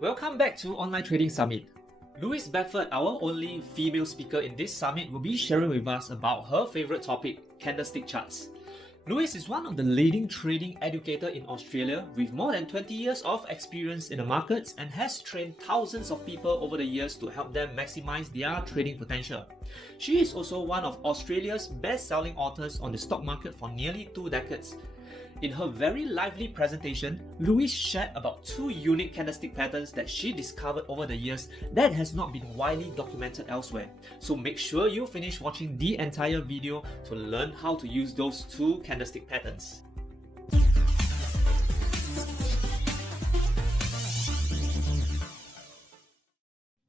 Welcome back to Online Trading Summit. Louise Bedford, our only female speaker in this summit, will be sharing with us about her favorite topic, candlestick charts. Louise is one of the leading trading educators in Australia with more than 20 years of experience in the markets and has trained thousands of people over the years to help them maximize their trading potential. She is also one of Australia's best-selling authors on the stock market for nearly 2 decades. In her very lively presentation, Louise shared about 2 unique candlestick patterns that she discovered over the years that has not been widely documented elsewhere. So make sure you finish watching the entire video to learn how to use those 2 candlestick patterns.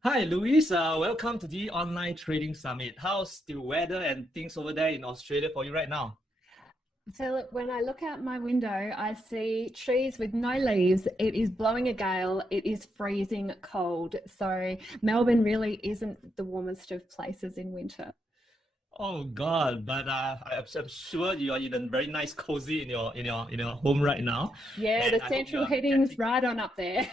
Hi Louise, welcome to the Online Trading Summit. How's the weather and things over there in Australia for you right now? Philip, when I look out my window, I see trees with no leaves. It is blowing a gale. It is freezing cold. So Melbourne really isn't the warmest of places in winter. Oh God! But I'm sure you are in a very nice, cozy in your home right now. Yeah, And the central heating's right on up there.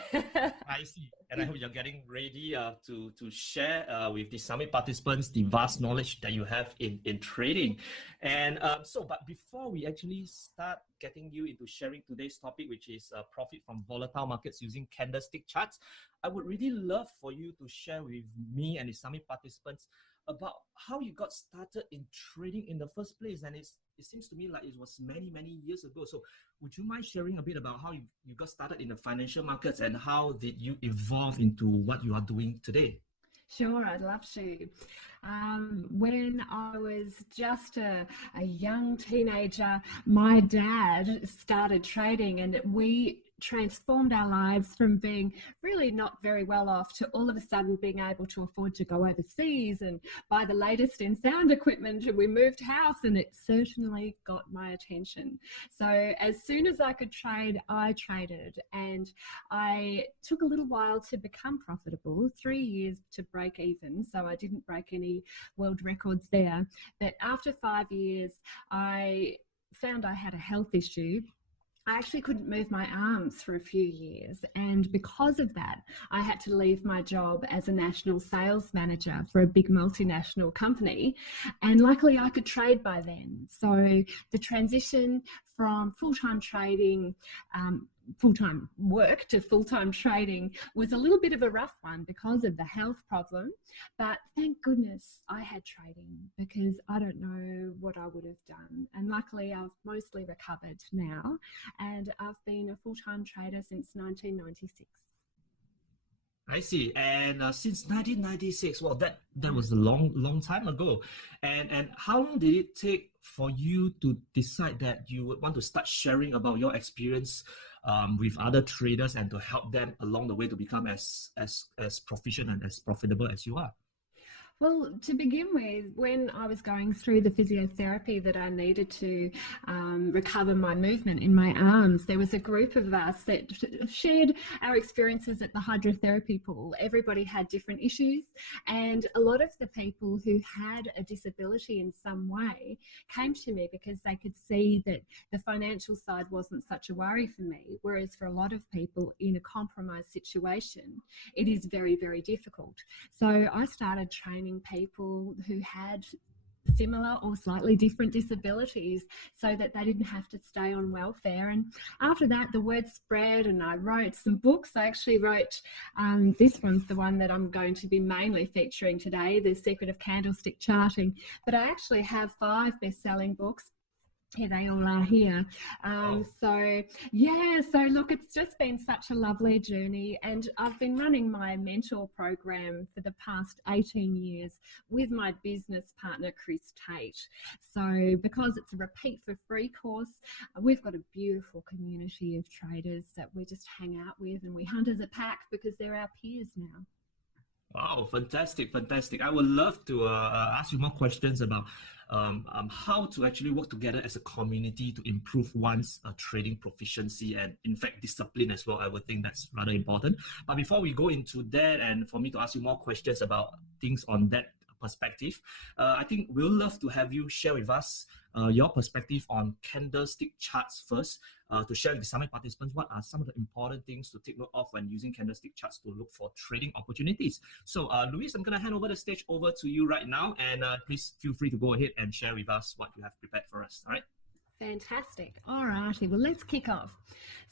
I see, and I hope you're getting ready to share with the summit participants the vast knowledge that you have in trading. And but before we actually start getting you into sharing today's topic, which is profit from volatile markets using candlestick charts, I would really love for you to share with me and the summit participants about how you got started in trading in the first place. And it seems to me like it was many years ago. So would you mind sharing a bit about how you got started in the financial markets and how did you evolve into what you are doing today? Sure, I'd love to. When I was just a young teenager, my dad started trading and we transformed our lives from being really not very well off to all of a sudden being able to afford to go overseas and buy the latest in sound equipment. We moved house and it certainly got my attention. So as soon as I could trade, I traded, and I took a little while to become profitable, 3 years to break even. So I didn't break any world records there. But after 5 years, I found I had a health issue. I actually couldn't move my arms for a few years, and because of that I had to leave my job as a national sales manager for a big multinational company, and luckily I could trade by then. So the transition from full-time trading, full-time work to full-time trading was a little bit of a rough one because of the health problem, but thank goodness I had trading, because I don't know what I would have done. And luckily I've mostly recovered now, and I've been a full-time trader since 1996. I see. And since 1996, well, that was a long time ago. And how long did it take for you to decide that you would want to start sharing about your experience with other traders and to help them along the way to become as proficient and as profitable as you are? Well, to begin with, when I was going through the physiotherapy that I needed to recover my movement in my arms, there was a group of us that shared our experiences at the hydrotherapy pool. Everybody had different issues, and a lot of the people who had a disability in some way came to me because they could see that the financial side wasn't such a worry for me, whereas for a lot of people in a compromised situation, it is very difficult. So I started training people who had similar or slightly different disabilities so that they didn't have to stay on welfare. And after that, the word spread and I wrote some books. I actually wrote, this one's the one that I'm going to be mainly featuring today, The Secret of Candlestick Charting. But I actually have 5 best-selling books. Here they all are here. So yeah, so look, it's just been such a lovely journey, and I've been running my mentor program for the past 18 years with my business partner Chris Tate. So because it's a repeat for free course, we've got a beautiful community of traders that we just hang out with, and we hunt as a pack because they're our peers now. Wow, fantastic. I would love to ask you more questions about how to actually work together as a community to improve one's trading proficiency and, in fact, discipline as well. I would think that's rather important. But before we go into that, and for me to ask you more questions about things on that perspective. I think we'll love to have you share with us your perspective on candlestick charts first, to share with the summit participants what are some of the important things to take note of when using candlestick charts to look for trading opportunities. So Louise, I'm going to hand over the stage over to you right now, and please feel free to go ahead and share with us what you have prepared for us. All right. Fantastic. All righty, well, let's kick off.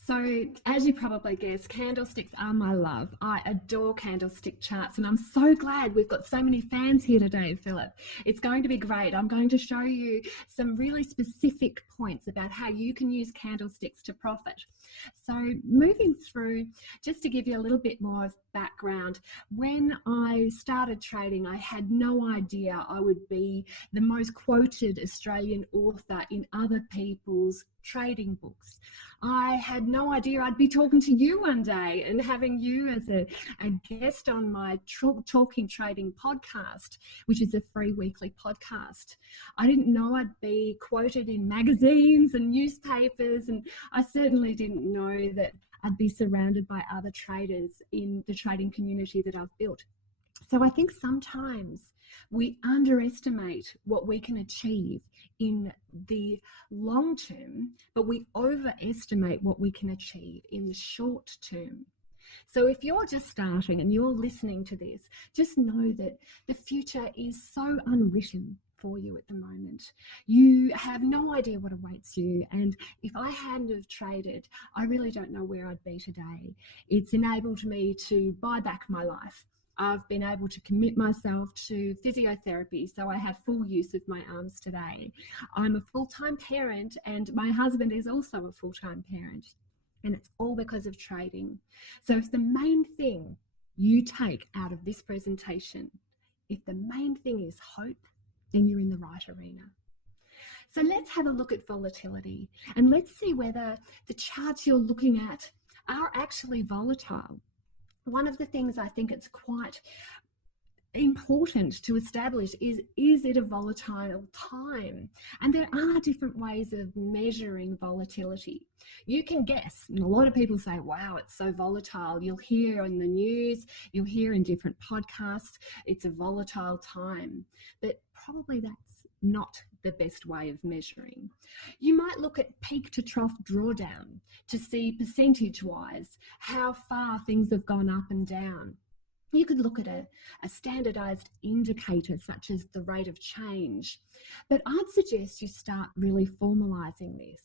So, as you probably guessed, candlesticks are my love. I adore candlestick charts, and I'm so glad we've got so many fans here today, Philip. It's going to be great. I'm going to show you some really specific points about how you can use candlesticks to profit. So, moving through, just to give you a little bit more background, when I started trading, I had no idea I would be the most quoted Australian author in other people's trading books. I had no idea I'd be talking to you one day and having you as a guest on my Talking Trading podcast, which is a free weekly podcast. I didn't know I'd be quoted in magazines and newspapers, and I certainly didn't know that I'd be surrounded by other traders in the trading community that I've built. So I think sometimes we underestimate what we can achieve in the long term, but we overestimate what we can achieve in the short term. So if you're just starting and you're listening to this, just know that the future is so unwritten for you at the moment. You have no idea what awaits you, and if I hadn't have traded, I really don't know where I'd be today. It's enabled me to buy back my life. I've been able to commit myself to physiotherapy, so I have full use of my arms today. I'm a full-time parent, and my husband is also a full-time parent, and it's all because of trading. So if the main thing you take out of this presentation, if the main thing is hope, then you're in the right arena. So let's have a look at volatility, and let's see whether the charts you're looking at are actually volatile. One of the things I think it's quite important to establish is it a volatile time? And there are different ways of measuring volatility. You can guess, and a lot of people say, wow, it's so volatile. You'll hear in the news, you'll hear in different podcasts, it's a volatile time. But probably that's not the best way of measuring. You might look at peak to trough drawdown to see percentage-wise how far things have gone up and down. You could look at a standardized indicator such as the rate of change, but I'd suggest you start really formalizing this.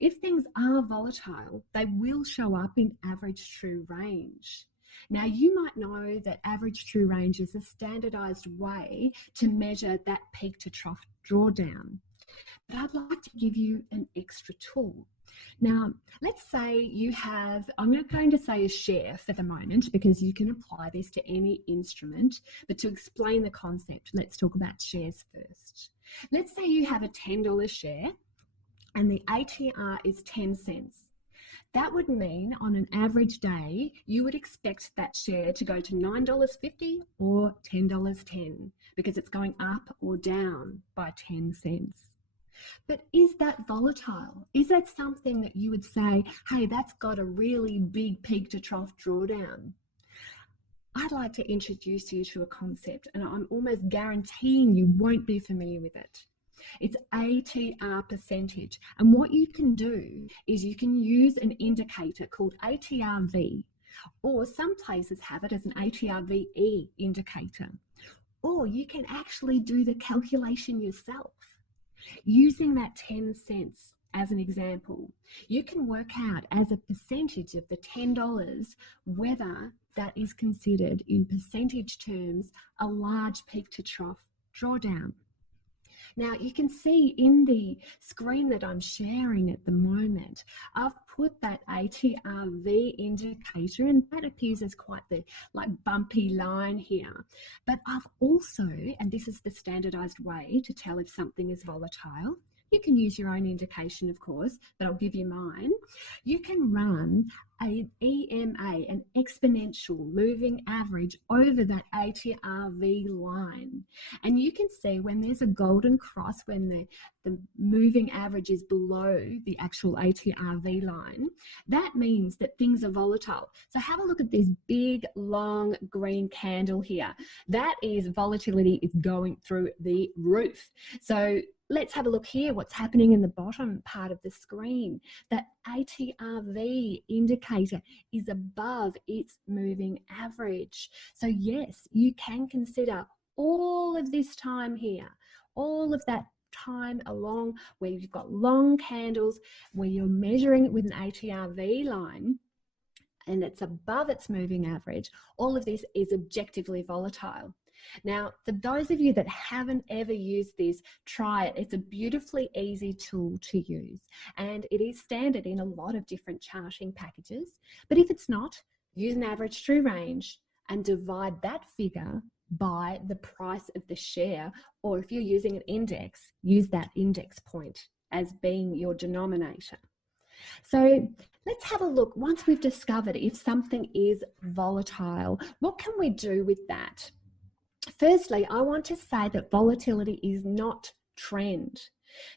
If things are volatile, they will show up in average true range. Now, you might know that average true range is a standardized way to measure that peak to trough drawdown, but I'd like to give you an extra tool. Now, let's say you have, I'm not going to say a share for the moment because you can apply this to any instrument, but to explain the concept, let's talk about shares first. Let's say you have a $10 share and the ATR is 10 cents. That would mean on an average day, you would expect that share to go to $9.50 or $10.10 because it's going up or down by 10 cents. But is that volatile? Is that something that you would say, hey, that's got a really big peak to trough drawdown? I'd like to introduce you to a concept, and I'm almost guaranteeing you won't be familiar with it. It's ATR percentage. And what you can do is you can use an indicator called ATRV, or some places have it as an ATRVE indicator. Or you can actually do the calculation yourself. Using that 10 cents as an example, you can work out as a percentage of the $10 whether that is considered in percentage terms a large peak to trough drawdown. Now, you can see in the screen that I'm sharing at the moment, I've put that ATRV indicator, and that appears as quite the bumpy line here. But I've also, and this is the standardized way to tell if something is volatile, you can use your own indication, of course, but I'll give you mine. You can run an EMA, an exponential moving average over that ATRV line. And you can see when there's a golden cross, when the moving average is below the actual ATRV line, that means that things are volatile. So have a look at this big, long green candle here. That is volatility is going through the roof. So let's have a look here, what's happening in the bottom part of the screen. That ATRV indicator is above its moving average. So yes, you can consider all of this time here, all of that time along where you've got long candles, where you're measuring it with an ATRV line, and it's above its moving average. All of this is objectively volatile. Now, for those of you that haven't ever used this, try it. It's a beautifully easy tool to use, and it is standard in a lot of different charting packages. But if it's not, use an average true range and divide that figure by the price of the share, or if you're using an index, use that index point as being your denominator. So let's have a look. Once we've discovered if something is volatile, what can we do with that? Firstly, I want to say that volatility is not trend.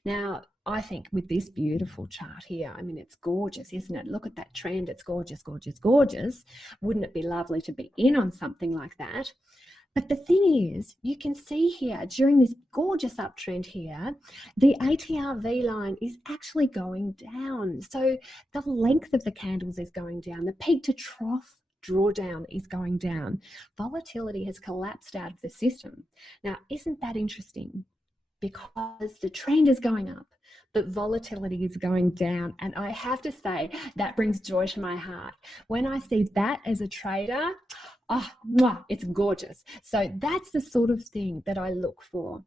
Now, I think with this beautiful chart here, I mean, it's gorgeous, isn't it? Look at that trend. It's gorgeous, gorgeous, gorgeous. Wouldn't it be lovely to be in on something like that? But the thing is, you can see here during this gorgeous uptrend here, the ATRV line is actually going down. So the length of the candles is going down. The peak to trough drawdown is going down. Volatility has collapsed out of the system. Now, isn't that interesting? Because the trend is going up, but volatility is going down. And I have to say, that brings joy to my heart. When I see that as a trader, oh, it's gorgeous. So that's the sort of thing that I look for.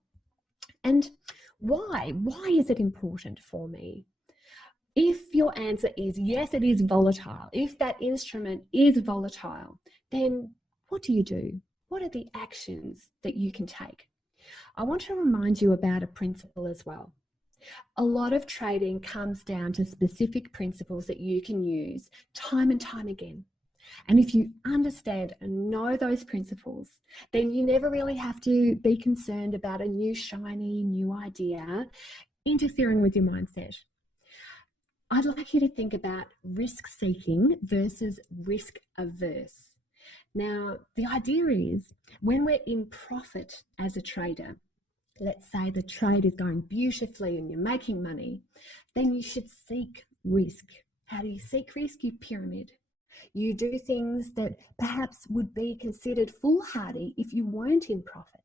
And why? Why is it important for me? If your answer is yes, it is volatile, if that instrument is volatile, then what do you do? What are the actions that you can take? I want to remind you about a principle as well. A lot of trading comes down to specific principles that you can use time and time again. And if you understand and know those principles, then you never really have to be concerned about a new shiny new idea interfering with your mindset. I'd like you to think about risk-seeking versus risk-averse. Now, the idea is when we're in profit as a trader, let's say the trade is going beautifully and you're making money, then you should seek risk. How do you seek risk? You pyramid. You do things that perhaps would be considered foolhardy if you weren't in profit.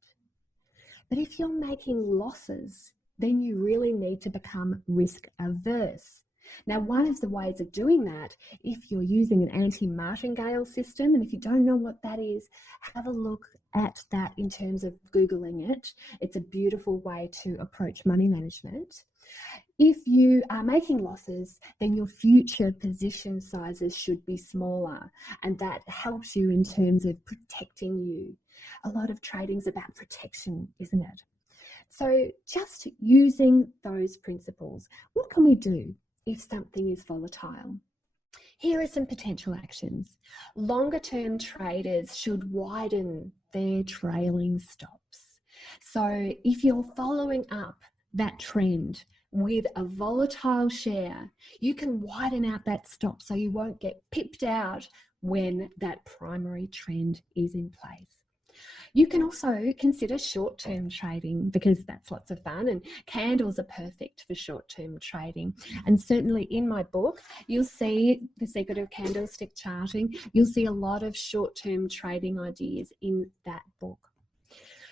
But if you're making losses, then you really need to become risk-averse. Now, one of the ways of doing that, if you're using an anti-martingale system, and if you don't know what that is, have a look at that in terms of Googling it. It's a beautiful way to approach money management. If you are making losses, then your future position sizes should be smaller, and that helps you in terms of protecting you. A lot of trading's about protection, isn't it? So just using those principles, what can we do if something is volatile? Here are some potential actions. Longer term traders should widen their trailing stops. So if you're following up that trend with a volatile share, you can widen out that stop so you won't get pipped out when that primary trend is in place. You can also consider short-term trading because that's lots of fun, and candles are perfect for short-term trading. And certainly in my book, you'll see The Secret of Candlestick Charting. You'll see a lot of short-term trading ideas in that book.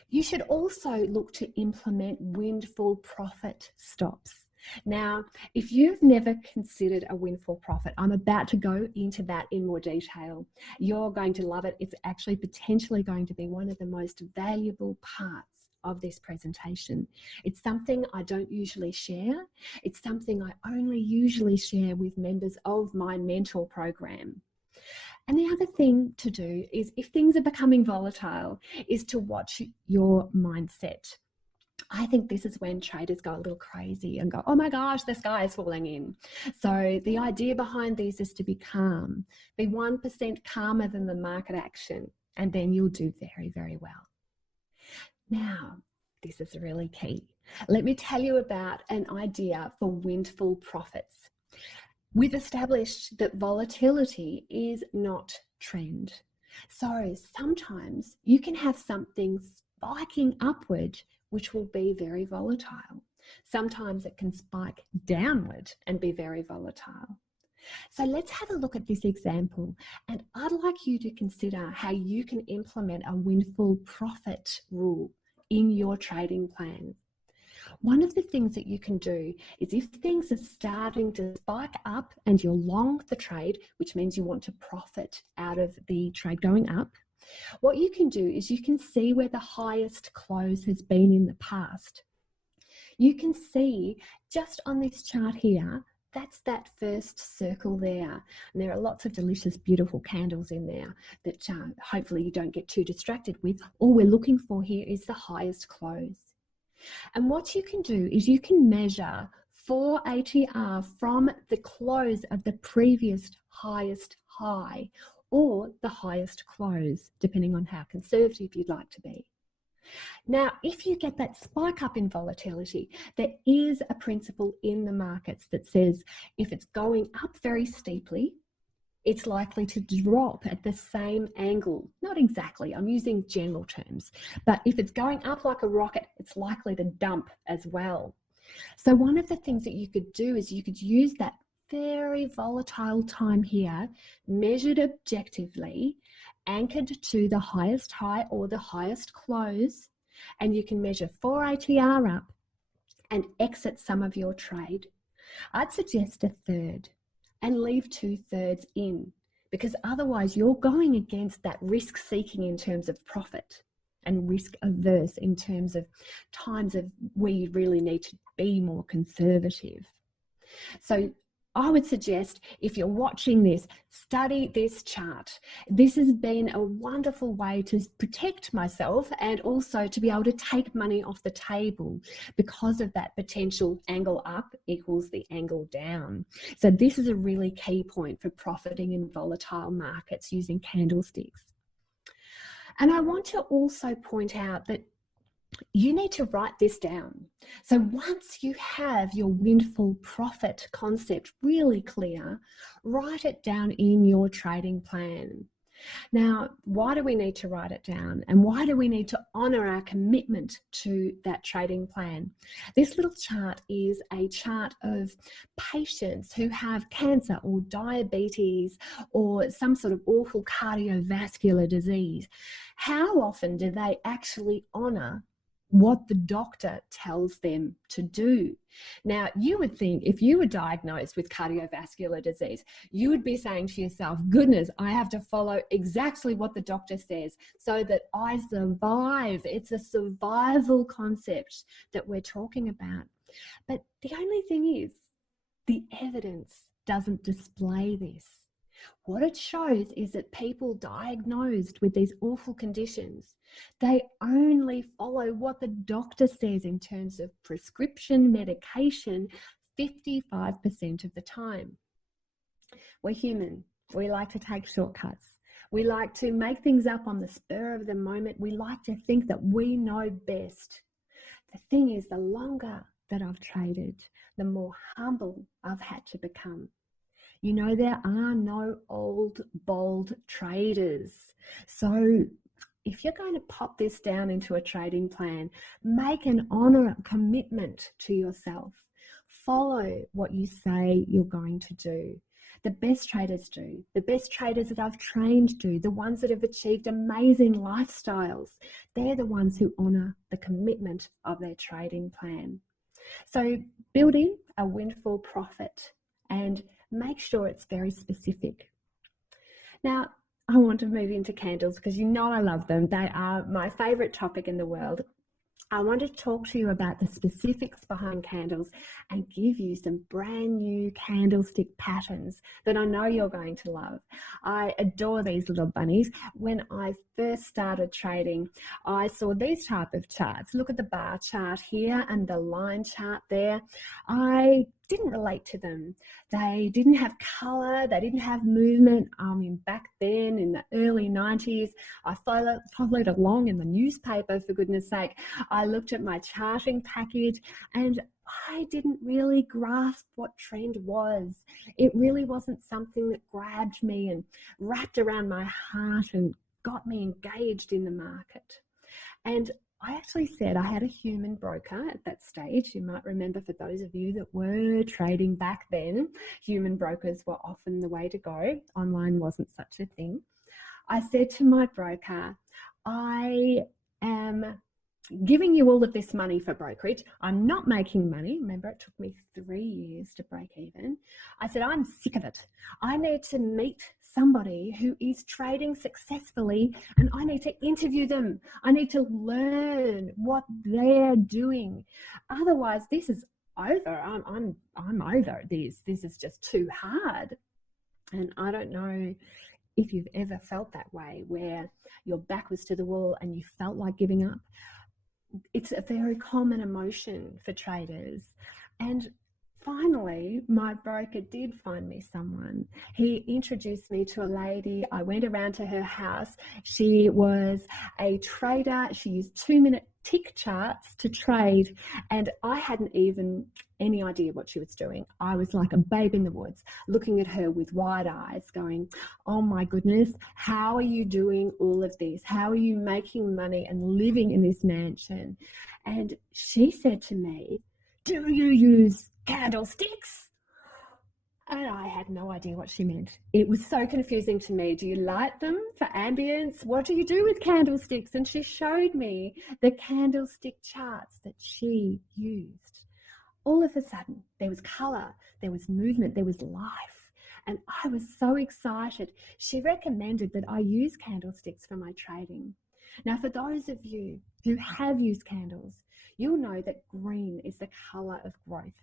You should also look to implement windfall profit stops. Now, if you've never considered a windfall profit, I'm about to go into that in more detail. You're going to love it. It's actually potentially going to be one of the most valuable parts of this presentation. It's something I don't usually share. It's something I only usually share with members of my mentor program. And the other thing to do is, if things are becoming volatile, is to watch your mindset. I think this is when traders go a little crazy and go, oh my gosh, the sky is falling in. So the idea behind these is to be calm, be 1% calmer than the market action, and then you'll do very, very well. Now, this is really key. Let me tell you about an idea for windfall profits. We've established that volatility is not trend. So sometimes you can have something spiking upward, which will be very volatile. Sometimes it can spike downward and be very volatile. So let's have a look at this example, and I'd like you to consider how you can implement a windfall profit rule in your trading plan. One of the things that you can do is if things are starting to spike up and you're long the trade, which means you want to profit out of the trade going up, what you can do is you can see where the highest close has been in the past. You can see just on this chart here, that's that first circle there. And there are lots of delicious, beautiful candles in there that hopefully you don't get too distracted with. All we're looking for here is the highest close. And what you can do is you can measure 4 ATR from the close of the previous highest high or the highest close, depending on how conservative you'd like to be. Now, if you get that spike up in volatility, there is a principle in the markets that says if it's going up very steeply, it's likely to drop at the same angle. Not exactly, I'm using general terms, but if it's going up like a rocket, it's likely to dump as well. So one of the things that you could do is you could use that very volatile time here, measured objectively, anchored to the highest high or the highest close, and you can measure 4 ATR up and exit some of your trade. I'd suggest a third and leave 2/3 in, because otherwise you're going against that risk seeking in terms of profit and risk averse in terms of times of where you really need to be more conservative. So I would suggest, if you're watching this, study this chart. This has been a wonderful way to protect myself and also to be able to take money off the table because of that potential angle up equals the angle down. So this is a really key point for profiting in volatile markets using candlesticks. And I want to also point out that you need to write this down. So once you have your windfall profit concept really clear, write it down in your trading plan. Now, why do we need to write it down? And why do we need to honor our commitment to that trading plan? This little chart is a chart of patients who have cancer or diabetes or some sort of awful cardiovascular disease. How often do they actually honor what the doctor tells them to do? Now, you would think if you were diagnosed with cardiovascular disease, you would be saying to yourself, goodness, I have to follow exactly what the doctor says so that I survive. It's a survival concept that we're talking about. But the only thing is, the evidence doesn't display this. What it shows is that people diagnosed with these awful conditions, they only follow what the doctor says in terms of prescription medication 55% of the time. We're human. We like to take shortcuts. We like to make things up on the spur of the moment. We like to think that we know best. The thing is, the longer that I've traded, the more humble I've had to become. You know, there are no old, bold traders. So if you're going to pop this down into a trading plan, make an honor commitment to yourself. Follow what you say you're going to do. The best traders do. The best traders that I've trained do. The ones that have achieved amazing lifestyles. They're the ones who honor the commitment of their trading plan. So build in a windfall profit and make sure it's very specific. Now, I want to move into candles because you know I love them. They are my favorite topic in the world. I want to talk to you about the specifics behind candles and give you some brand new candlestick patterns that I know you're going to love. I adore these little bunnies. When I first started trading, I saw these type of charts. Look at the bar chart here and the line chart there. I didn't relate to them. They didn't have color, they didn't have movement. I mean, back then in the early 90s, I followed along in the newspaper, for goodness sake. I looked at my charting package and I didn't really grasp what trend was. It really wasn't something that grabbed me and wrapped around my heart and got me engaged in the market. And I actually said I had a human broker at that stage. You might remember, for those of you that were trading back then, human brokers were often the way to go. Online wasn't such a thing. I said to my broker, I am giving you all of this money for brokerage. I'm not making money. Remember, it took me 3 years to break even. I said, I'm sick of it. I need to meet somebody who is trading successfully and I need to interview them. I need to learn what they're doing. Otherwise, this is over. I'm over this. This is just too hard. And I don't know if you've ever felt that way, where your back was to the wall and you felt like giving up. It's a very common emotion for traders. And finally, my broker did find me someone. He introduced me to a lady. I went around to her house. She was a trader. She used 2-minute tick charts to trade, and I hadn't even any idea what she was doing. I was like a babe in the woods, looking at her with wide eyes, going, oh my goodness, how are you doing all of this? How are you making money and living in this mansion? And she said to me, do you use candlesticks? And I had no idea what she meant. It was so confusing to me. Do you light them for ambience? What do you do with candlesticks? And she showed me the candlestick charts that she used. All of a sudden, there was color, there was movement, there was life. And I was so excited. She recommended that I use candlesticks for my trading. Now, for those of you who have used candles, you'll know that green is the color of growth.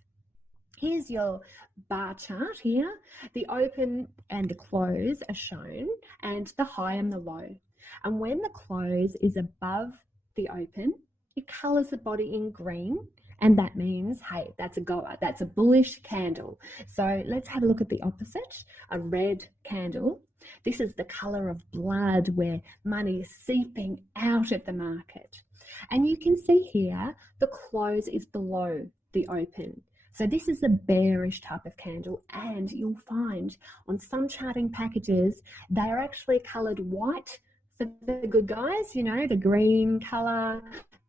Here's your bar chart here. The open and the close are shown, and the high and the low. And when the close is above the open, it colors the body in green, and that means, hey, that's a goer, that's a bullish candle. So let's have a look at the opposite, a red candle. This is the color of blood, where money is seeping out of the market. And you can see here, the close is below the open. So this is a bearish type of candle, and you'll find on some charting packages, they are actually colored white for the good guys, you know, the green color,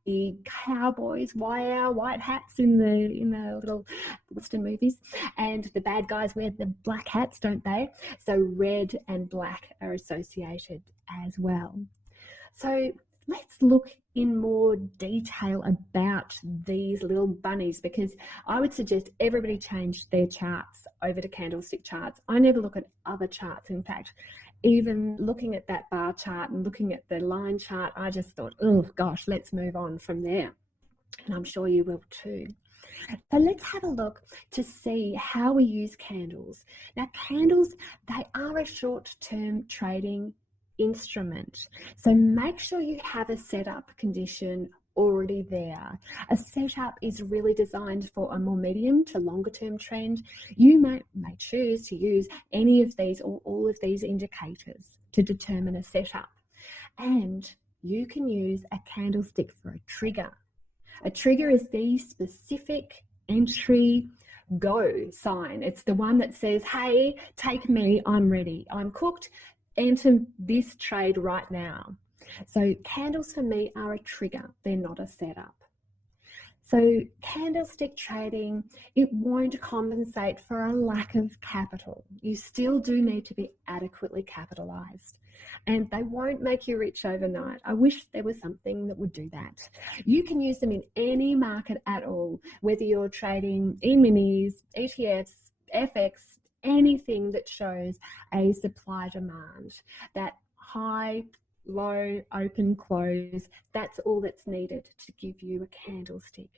the cowboys wear white hats in the little Western movies, and the bad guys wear the black hats, don't they? So red and black are associated as well. So let's look in more detail about these little bunnies, because I would suggest everybody change their charts over to candlestick charts. I never look at other charts. In fact, even looking at that bar chart and looking at the line chart, I just thought, oh gosh, let's move on from there. And I'm sure you will too. So let's have a look to see how we use candles. Now, candles, they are a short-term trading instrument. So make sure you have a setup condition already there. A setup is really designed for a more medium to longer term trend. You may choose to use any of these or all of these indicators to determine a setup. And you can use a candlestick for a trigger. A trigger is the specific entry go sign. It's the one that says, hey, take me, I'm ready, I'm cooked, enter this trade right now. So candles for me are a trigger, they're not a setup. So candlestick trading, it won't compensate for a lack of capital. You still do need to be adequately capitalized, and they won't make you rich overnight. I wish there was something that would do that. You can use them in any market at all, whether you're trading E-minis, ETFs, FX, anything that shows a supply demand, that high low, open, close. That's all that's needed to give you a candlestick.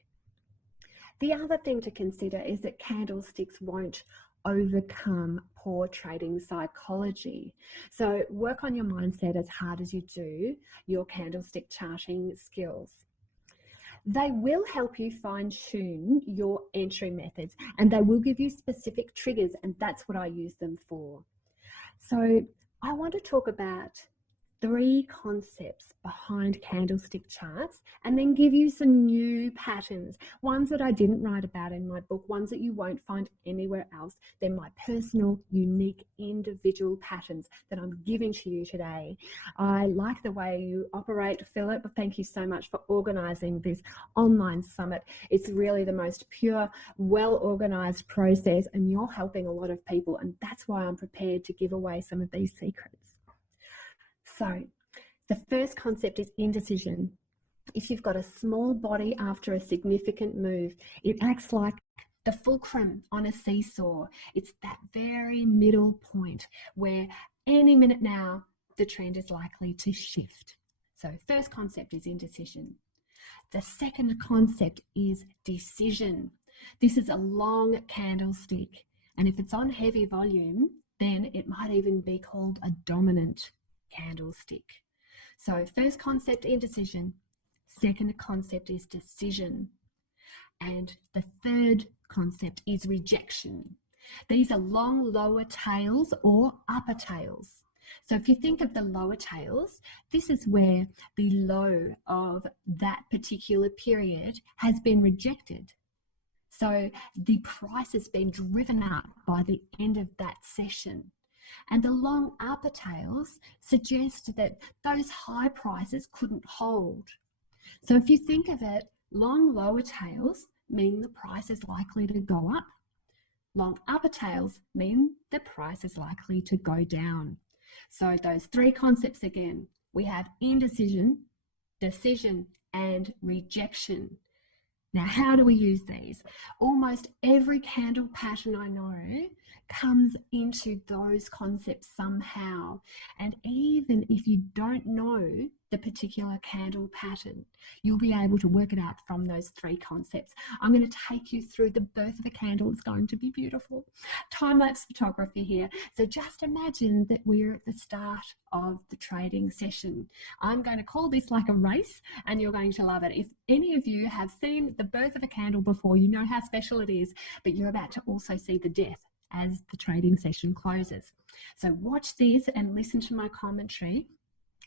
The other thing to consider is that candlesticks won't overcome poor trading psychology. So work on your mindset as hard as you do your candlestick charting skills. They will help you fine-tune your entry methods, and they will give you specific triggers, and that's what I use them for. So I want to talk about 3 concepts behind candlestick charts and then give you some new patterns, ones that I didn't write about in my book, ones that you won't find anywhere else. They're my personal, unique, individual patterns that I'm giving to you today. I like the way you operate, Philip. Thank you so much for organising this online summit. It's really the most pure, well-organised process, and you're helping a lot of people, and that's why I'm prepared to give away some of these secrets. So the first concept is indecision. If you've got a small body after a significant move, it acts like the fulcrum on a seesaw. It's that very middle point where any minute now the trend is likely to shift. So first concept is indecision. The second concept is decision. This is a long candlestick, and if it's on heavy volume, then it might even be called a dominant candlestick. So first concept, indecision. Second concept is decision. And the third concept is rejection. These are long lower tails or upper tails. So if you think of the lower tails, this is where the low of that particular period has been rejected. So the price has been driven up by the end of that session. And the long upper tails suggest that those high prices couldn't hold. So if you think of it, long lower tails mean the price is likely to go up. Long upper tails mean the price is likely to go down. So those 3 concepts again, we have indecision, decision, and rejection. Now, how do we use these? Almost every candle pattern I know comes into those concepts somehow. And even if you don't know the particular candle pattern, you'll be able to work it out from those 3 concepts. I'm going to take you through the birth of a candle. It's going to be beautiful. Time-lapse photography here. So just imagine that we're at the start of the trading session. I'm going to call this like a race, and you're going to love it. If any of you have seen the birth of a candle before, you know how special it is, but you're about to also see the death as the trading session closes. So watch this and listen to my commentary.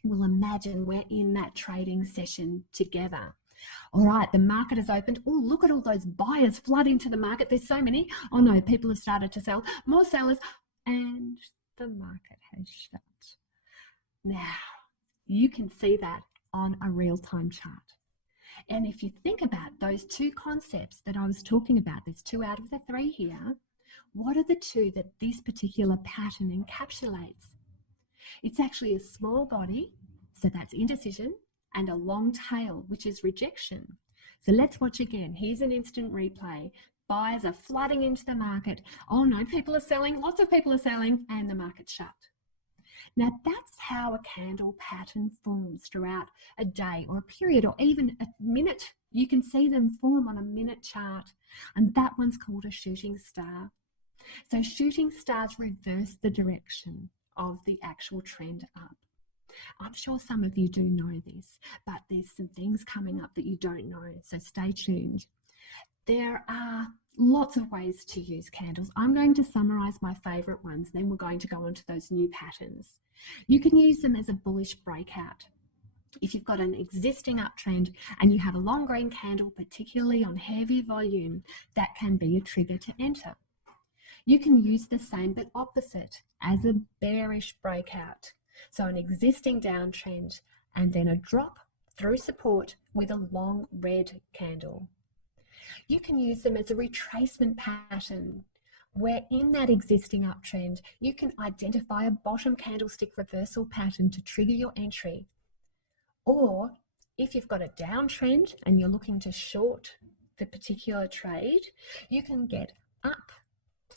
We'll imagine we're in that trading session together. All right, the market has opened. Oh, look at all those buyers flood into the market. There's so many. Oh no, people have started to sell. More sellers, and the market has shut. Now, you can see that on a real-time chart. And if you think about those 2 concepts that I was talking about, there's 2 out of the 3 here. What are the 2 that this particular pattern encapsulates? It's actually a small body, so that's indecision, and a long tail, which is rejection. So let's watch again. Here's an instant replay. Buyers are flooding into the market. Oh no, people are selling, lots of people are selling, and the market shut. Now that's how a candle pattern forms throughout a day or a period or even a minute. You can see them form on a minute chart, and that one's called a shooting star. So shooting stars reverse the direction of the actual trend up. I'm sure some of you do know this, but there's some things coming up that you don't know, so stay tuned. There are lots of ways to use candles. I'm going to summarize my favorite ones, then we're going to go on to those new patterns. You can use them as a bullish breakout. If you've got an existing uptrend and you have a long green candle, particularly on heavy volume, that can be a trigger to enter. You can use the same but opposite as a bearish breakout. So an existing downtrend and then a drop through support with a long red candle. You can use them as a retracement pattern where in that existing uptrend, you can identify a bottom candlestick reversal pattern to trigger your entry. Or if you've got a downtrend and you're looking to short the particular trade, you can get up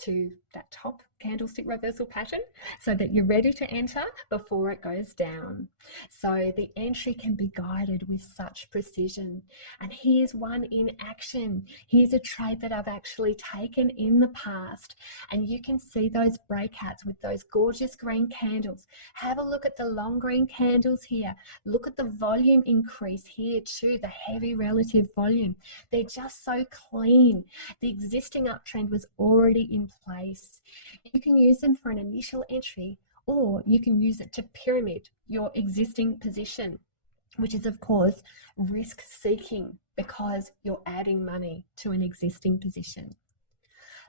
to that top candlestick reversal pattern so that you're ready to enter before it goes down. So the entry can be guided with such precision. And here's one in action. Here's a trade that I've actually taken in the past, and you can see those breakouts with those gorgeous green candles. Have a look at the long green candles here. Look at the volume increase here too, the heavy relative volume. They're just so clean. The existing uptrend was already in place. You can use them for an initial entry, or you can use it to pyramid your existing position, which is of course risk seeking because you're adding money to an existing position.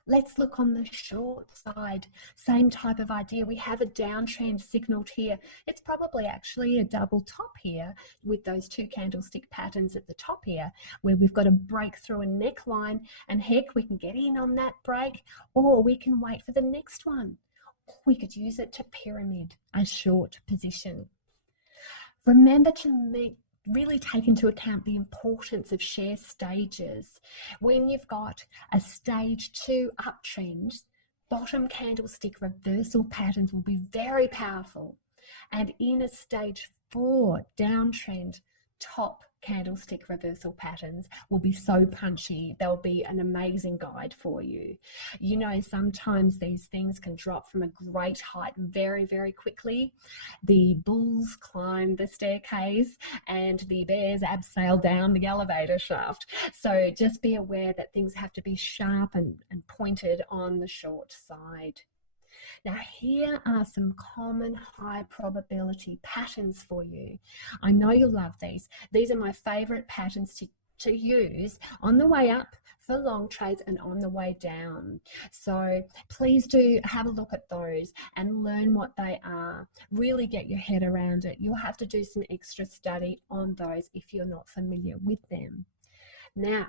Let's look on the short side. Same type of idea. We have a downtrend signaled here. It's probably actually a double top here with those two candlestick patterns at the top here, where we've got a break through a neckline, and heck, we can get in on that break, or we can wait for the next one. Or we could use it to pyramid a short position. Remember to really take into account the importance of share stages. When you've got a stage 2 uptrend, bottom candlestick reversal patterns will be very powerful. And in a stage 4 downtrend, top candlestick reversal patterns will be so punchy. They'll be an amazing guide for you. You know, sometimes these things can drop from a great height very, very quickly. The bulls climb the staircase and the bears abseil down the elevator shaft. So just be aware that things have to be sharp and pointed on the short side. Now, here are some common high probability patterns for you. I know you'll love these. These are my favorite patterns to use on the way up for long trades and on the way down. So please do have a look at those and learn what they are. Really get your head around it. You'll have to do some extra study on those if you're not familiar with them. Now,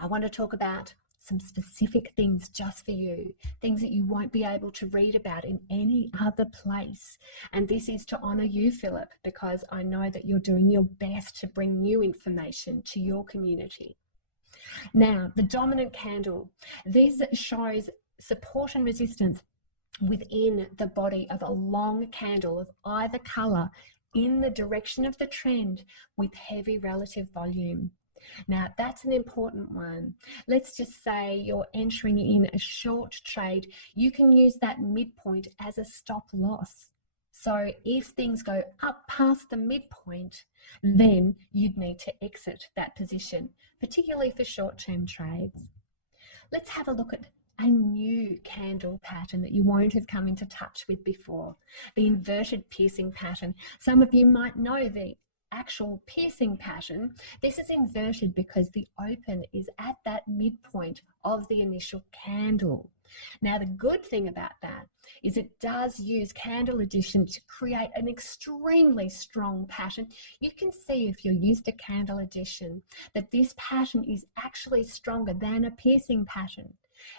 I want to talk about some specific things just for you, things that you won't be able to read about in any other place. And this is to honor you, Philip, because I know that you're doing your best to bring new information to your community. Now, the dominant candle, this shows support and resistance within the body of a long candle of either color in the direction of the trend with heavy relative volume. Now, that's an important one. Let's just say you're entering in a short trade. You can use that midpoint as a stop loss. So if things go up past the midpoint, then you'd need to exit that position, particularly for short-term trades. Let's have a look at a new candle pattern that you won't have come into touch with before, the inverted piercing pattern. Some of you might know the actual piercing pattern. This is inverted because the open is at that midpoint of the initial candle. Now, the good thing about that is it does use candle addition to create an extremely strong pattern. You can see if you're used to candle addition that this pattern is actually stronger than a piercing pattern.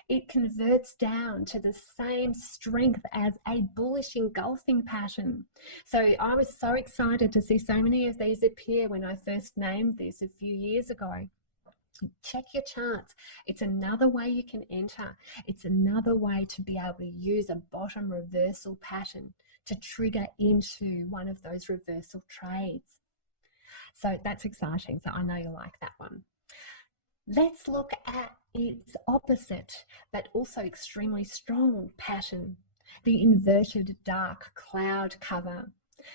It converts down to the same strength as a bullish engulfing pattern. So I was so excited to see so many of these appear when I first named this a few years ago. Check your charts. It's another way you can enter. It's another way to be able to use a bottom reversal pattern to trigger into one of those reversal trades. So that's exciting. So I know you'll like that one. Let's look at its opposite, but also extremely strong pattern, the inverted dark cloud cover.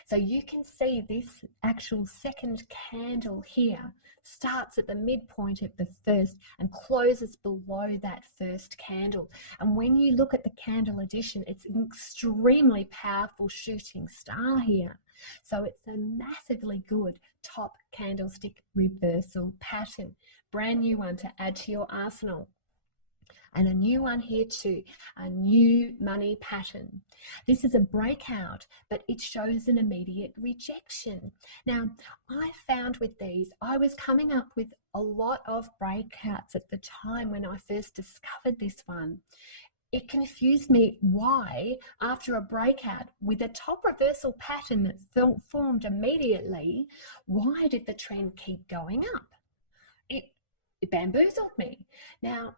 So you can see this actual second candle here starts at the midpoint of the first and closes below that first candle. And when you look at the candle addition, it's an extremely powerful shooting star here. So it's a massively good top candlestick reversal pattern. Brand new one to add to your arsenal. And a new one here too, a new money pattern. This is a breakout, but it shows an immediate rejection. Now, I found with these, I was coming up with a lot of breakouts at the time when I first discovered this one. It confused me why, after a breakout with a top reversal pattern that formed immediately, why did the trend keep going up? It bamboozled me. Now,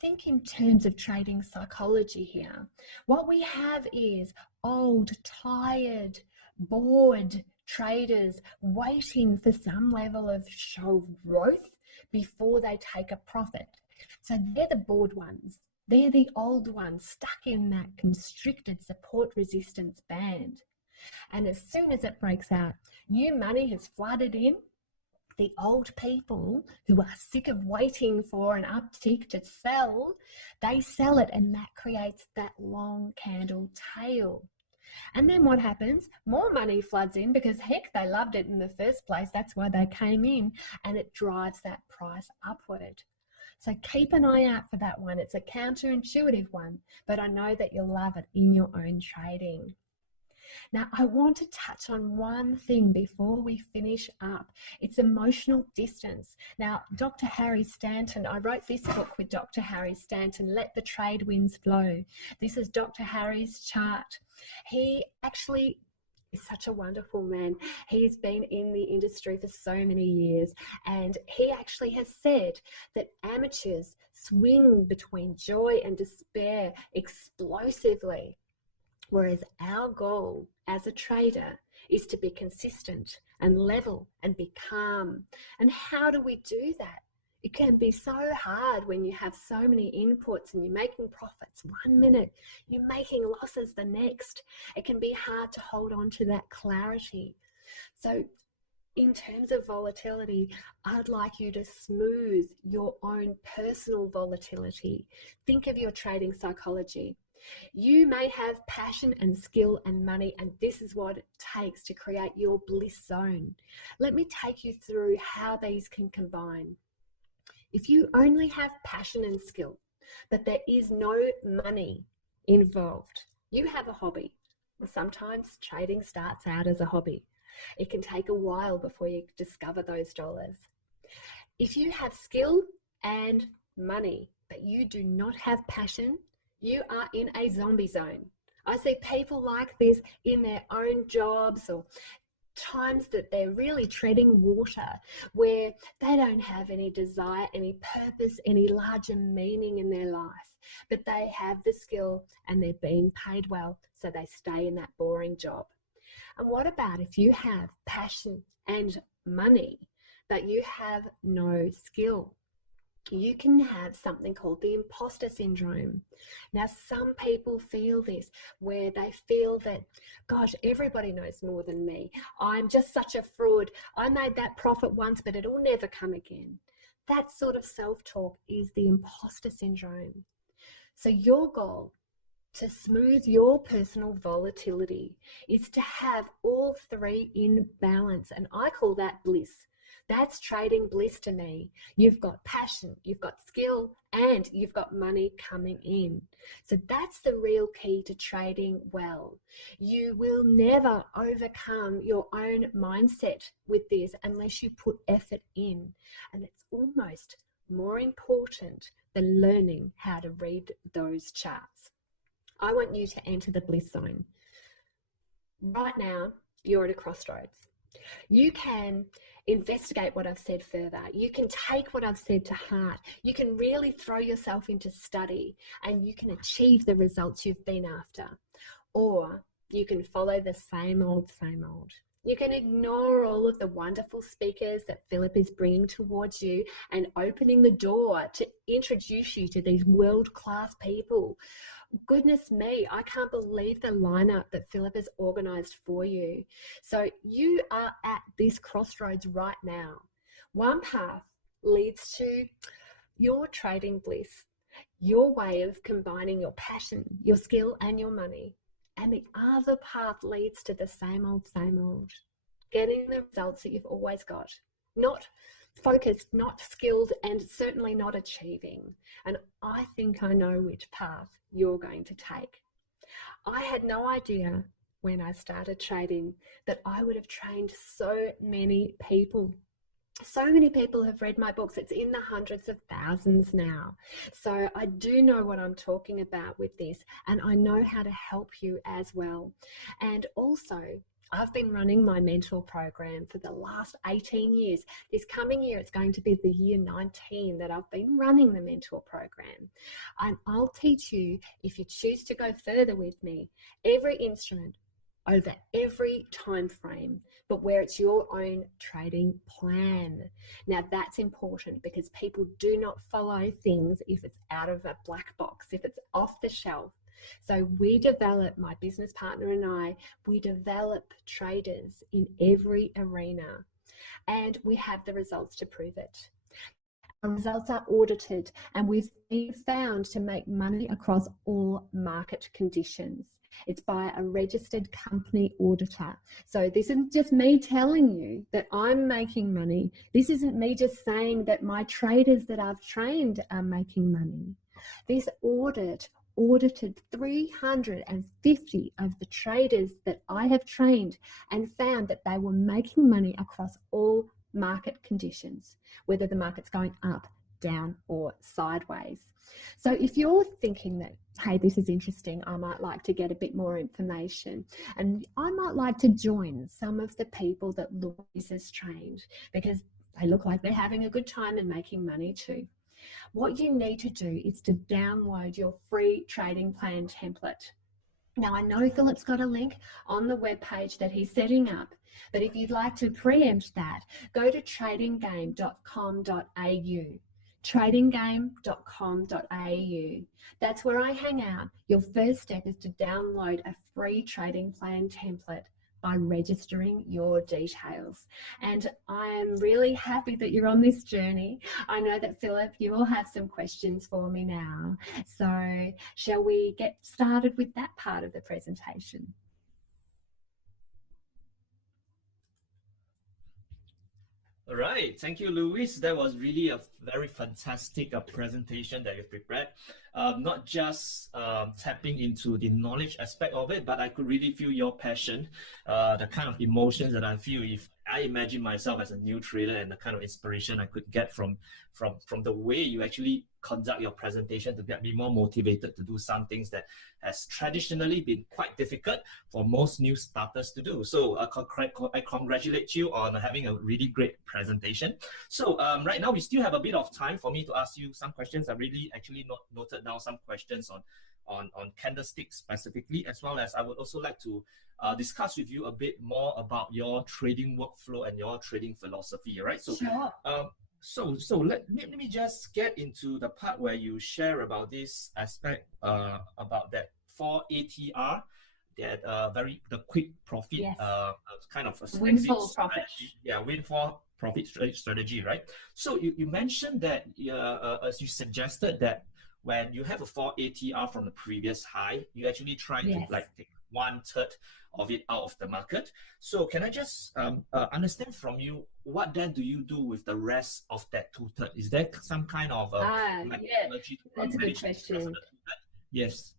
think in terms of trading psychology here. What we have is old, tired, bored traders waiting for some level of show of growth before they take a profit. So they're the bored ones. They're the old ones stuck in that constricted support resistance band. And as soon as it breaks out, new money has flooded in. The old people who are sick of waiting for an uptick to sell, they sell it, and that creates that long candle tail. And then what happens? More money floods in because heck, they loved it in the first place. That's why they came in, and it drives that price upward. So keep an eye out for that one. It's a counterintuitive one, but I know that you'll love it in your own trading. Now, I want to touch on one thing before we finish up. It's emotional distance. Now, Dr. Harry Stanton, I wrote this book with Dr. Harry Stanton, Let the Trade Winds Flow. This is Dr. Harry's chart. He actually is such a wonderful man. He's been in the industry for so many years, and he actually has said that amateurs swing between joy and despair explosively. Whereas our goal as a trader is to be consistent and level and be calm. And how do we do that? It can be so hard when you have so many inputs and you're making profits one minute, you're making losses the next. It can be hard to hold on to that clarity. So in terms of volatility, I'd like you to smooth your own personal volatility. Think of your trading psychology. You may have passion and skill and money, and this is what it takes to create your bliss zone. Let me take you through how these can combine. If you only have passion and skill, but there is no money involved, you have a hobby. Sometimes trading starts out as a hobby. It can take a while before you discover those dollars. If you have skill and money, but you do not have passion, you are in a zombie zone. I see people like this in their own jobs or times that they're really treading water where they don't have any desire, any purpose, any larger meaning in their life, but they have the skill and they're being paid well, so they stay in that boring job. And what about if you have passion and money, but you have no skill? You can have something called the imposter syndrome. Now, some people feel this, where they feel that, gosh, everybody knows more than me. I'm just such a fraud. I made that profit once, but it'll never come again. That sort of self-talk is the imposter syndrome. So your goal to smooth your personal volatility is to have all three in balance, and I call that bliss. That's trading bliss to me. You've got passion, you've got skill, and you've got money coming in. So that's the real key to trading well. You will never overcome your own mindset with this unless you put effort in. And it's almost more important than learning how to read those charts. I want you to enter the bliss zone. Right now, you're at a crossroads. You can investigate what I've said further. You can take what I've said to heart. You can really throw yourself into study and you can achieve the results you've been after. Or you can follow the same old, same old. You can ignore all of the wonderful speakers that Philip is bringing towards you and opening the door to introduce you to these world-class people. Goodness me, I can't believe the lineup that Philip has organized for you. So you are at this crossroads right now. One path leads to your trading bliss, your way of combining your passion, your skill, and your money. And the other path leads to the same old, getting the results that you've always got. Not focused, not skilled, and certainly not achieving. And I think I know which path you're going to take. I had no idea when I started trading that I would have trained so many people. So many people have read my books. It's in the hundreds of thousands now. So I do know what I'm talking about with this, and I know how to help you as well. And also, I've been running my mentor program for the last 18 years. This coming year, it's going to be the year 19 that I've been running the mentor program. And I'll teach you, if you choose to go further with me, every instrument over every time frame, but where it's your own trading plan. Now that's important because people do not follow things if it's out of a black box, if it's off the shelf. So we develop, my business partner and I, we develop traders in every arena, and we have the results to prove it. Our results are audited, and we've been found to make money across all market conditions. It's by a registered company auditor. So this isn't just me telling you that I'm making money. This isn't me just saying that my traders that I've trained are making money. This audit audited 350 of the traders that I have trained and found that they were making money across all market conditions, whether the market's going up, down, or sideways. So if you're thinking that, hey, this is interesting, I might like to get a bit more information, and I might like to join some of the people that Louise has trained because they look like they're having a good time and making money too. What you need to do is to download your free trading plan template. Now, I know Philip's got a link on the webpage that he's setting up, but if you'd like to preempt that, go to tradinggame.com.au. tradinggame.com.au. That's where I hang out. Your first step is to download a free trading plan template by registering your details. And I am really happy that you're on this journey. I know that Philip, you will have some questions for me now. So shall we get started with that part of the presentation? All right, thank you, Louise. That was really a very fantastic presentation that you prepared. Not just tapping into the knowledge aspect of it, but I could really feel your passion, the kind of emotions that I feel if I imagine myself as a new trader and the kind of inspiration I could get from the way you actually conduct your presentation to get me more motivated to do some things that has traditionally been quite difficult for most new starters to do. So I congratulate you on having a really great presentation. So right now we still have a bit of time for me to ask you some questions. I really actually noted down some questions on Candlestick specifically, as well as I would also like to discuss with you a bit more about your trading workflow and your trading philosophy, right? So, sure. So let me just get into the part where you share about this aspect about that 4 ATR, that the quick profit, Yes. kind of a Windfall exit profit. strategy. Yeah, windfall profit strategy, right? So you mentioned that as you suggested that when you have a 4 ATR from the previous high, you actually try to like take 1/3 of it out of the market. So can I just understand from you, what then do you do with the rest of that 2/3? Is there some kind of methodology to that's a good question. Yes.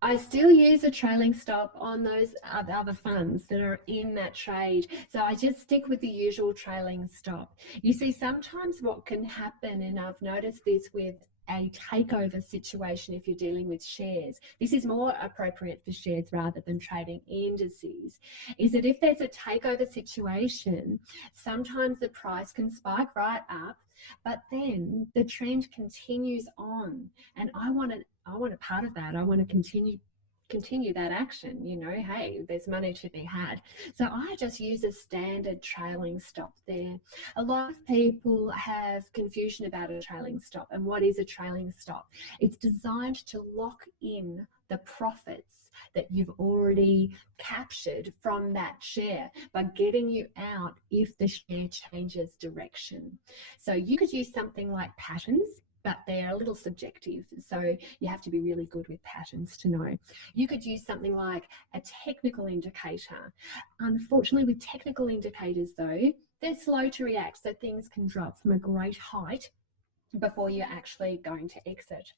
I still use a trailing stop on those other funds that are in that trade. So I just stick with the usual trailing stop. You see, sometimes what can happen, and I've noticed this with a takeover situation if you're dealing with shares, this is more appropriate for shares rather than trading indices, is that if there's a takeover situation, sometimes the price can spike right up, but then the trend continues on, and I want a part of that. I want to continue that action. You know, hey, there's money to be had. So I just use a standard trailing stop there. A lot of people have confusion about a trailing stop, and what is a trailing stop? It's designed to lock in the profits that you've already captured from that share by getting you out if the share changes direction. So you could use something like patterns, but they're a little subjective. So you have to be really good with patterns to know. You could use something like a technical indicator. Unfortunately, with technical indicators though, they're slow to react. So things can drop from a great height before you're actually going to exit.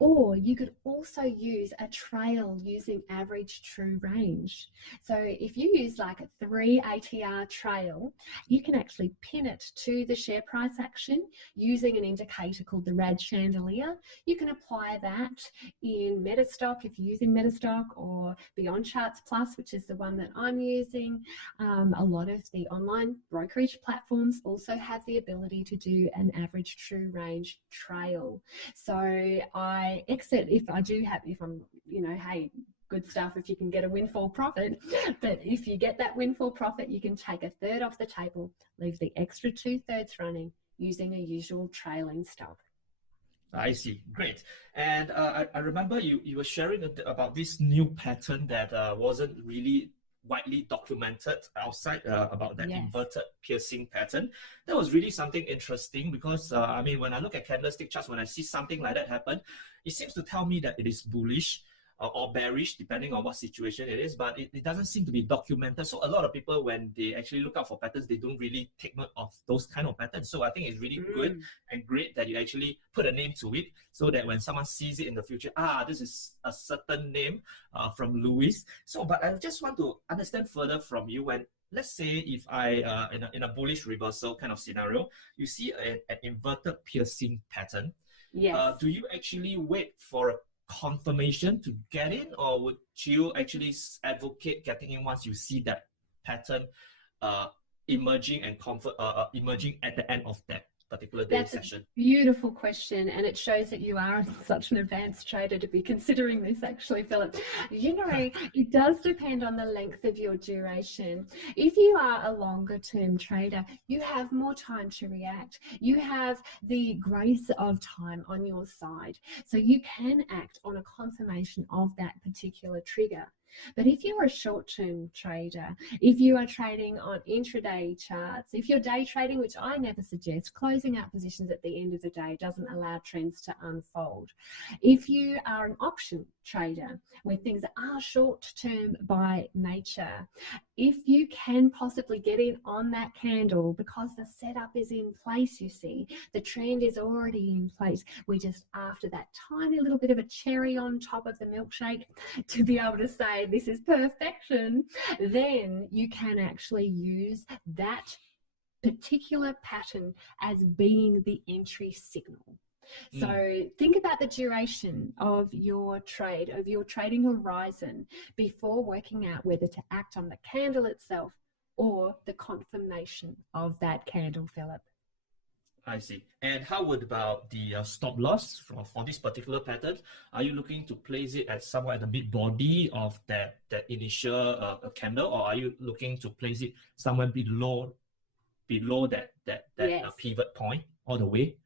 Or you could also use a trail using average true range. So if you use like a 3 ATR trail, you can actually pin it to the share price action using an indicator called the rad chandelier. You can apply that in Metastock if you're using Metastock, or Beyond Charts Plus, which is the one that I'm using. A lot of the online brokerage platforms also have the ability to do an average true range trail. So I exit if I'm, hey, good stuff if you can get a windfall profit. But if you get that windfall profit, you can take a third off the table, leave the extra 2/3 running using a usual trailing stop. I see. Great. And I remember you were sharing about this new pattern that wasn't really widely documented outside about that inverted piercing pattern. That was really something interesting because, I mean, when I look at candlestick charts, when I see something like that happen, it seems to tell me that it is bullish or bearish, depending on what situation it is, but it doesn't seem to be documented. So a lot of people, when they actually look out for patterns, they don't really take note of those kind of patterns. So I think it's really good and great that you actually put a name to it, so that when someone sees it in the future, this is a certain name from Louise. So, but I just want to understand further from you, when let's say if I in a bullish reversal kind of scenario, you see an inverted piercing pattern. Yes. Do you actually wait for a confirmation to get in, or would you actually advocate getting in once you see that pattern emerging and emerging at the end of that particular day session? A beautiful question, and it shows that you are such an advanced trader to be considering this, actually, Philip. It does depend on the length of your duration. If you are a longer term trader, you have more time to react. You have the grace of time on your side, so you can act on a confirmation of that particular trigger. But if you're a short-term trader, if you are trading on intraday charts, if you're day trading, which I never suggest, closing out positions at the end of the day doesn't allow trends to unfold. If you are an option trader, where things are short-term by nature, if you can possibly get in on that candle because the setup is in place, you see, the trend is already in place. We're just after that tiny little bit of a cherry on top of the milkshake to be able to say this is perfection, then you can actually use that particular pattern as being the entry signal. So think about the duration of your trade, of your trading horizon, before working out whether to act on the candle itself or the confirmation of that candle, Philip. I see. And how about the stop loss for this particular pattern? Are you looking to place it at somewhere at the mid body of that initial candle, or are you looking to place it somewhere below that pivot point all the way?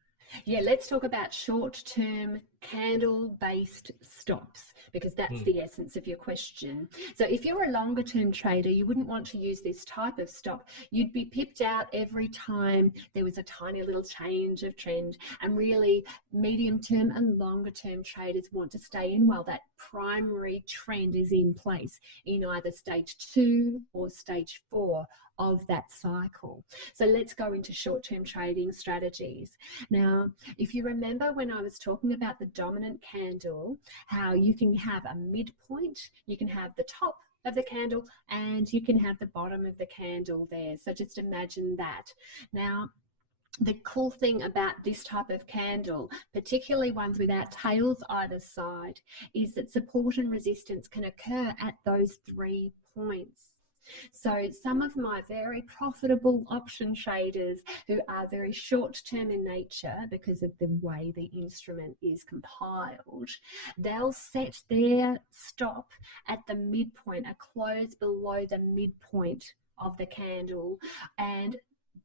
Yeah, let's talk about short-term candle-based stops, because that's the essence of your question. So if you're a longer-term trader, you wouldn't want to use this type of stop. You'd be pipped out every time there was a tiny little change of trend, and really medium-term and longer-term traders want to stay in while that primary trend is in place in either stage 2 or stage 4 of that cycle. So let's go into short-term trading strategies. Now, if you remember when I was talking about the dominant candle, how you can have a midpoint, you can have the top of the candle, and you can have the bottom of the candle there. So just imagine that. Now, the cool thing about this type of candle, particularly ones without tails either side, is that support and resistance can occur at those 3 points. So some of my very profitable option traders who are very short-term in nature because of the way the instrument is compiled, they'll set their stop at the midpoint, a close below the midpoint of the candle, and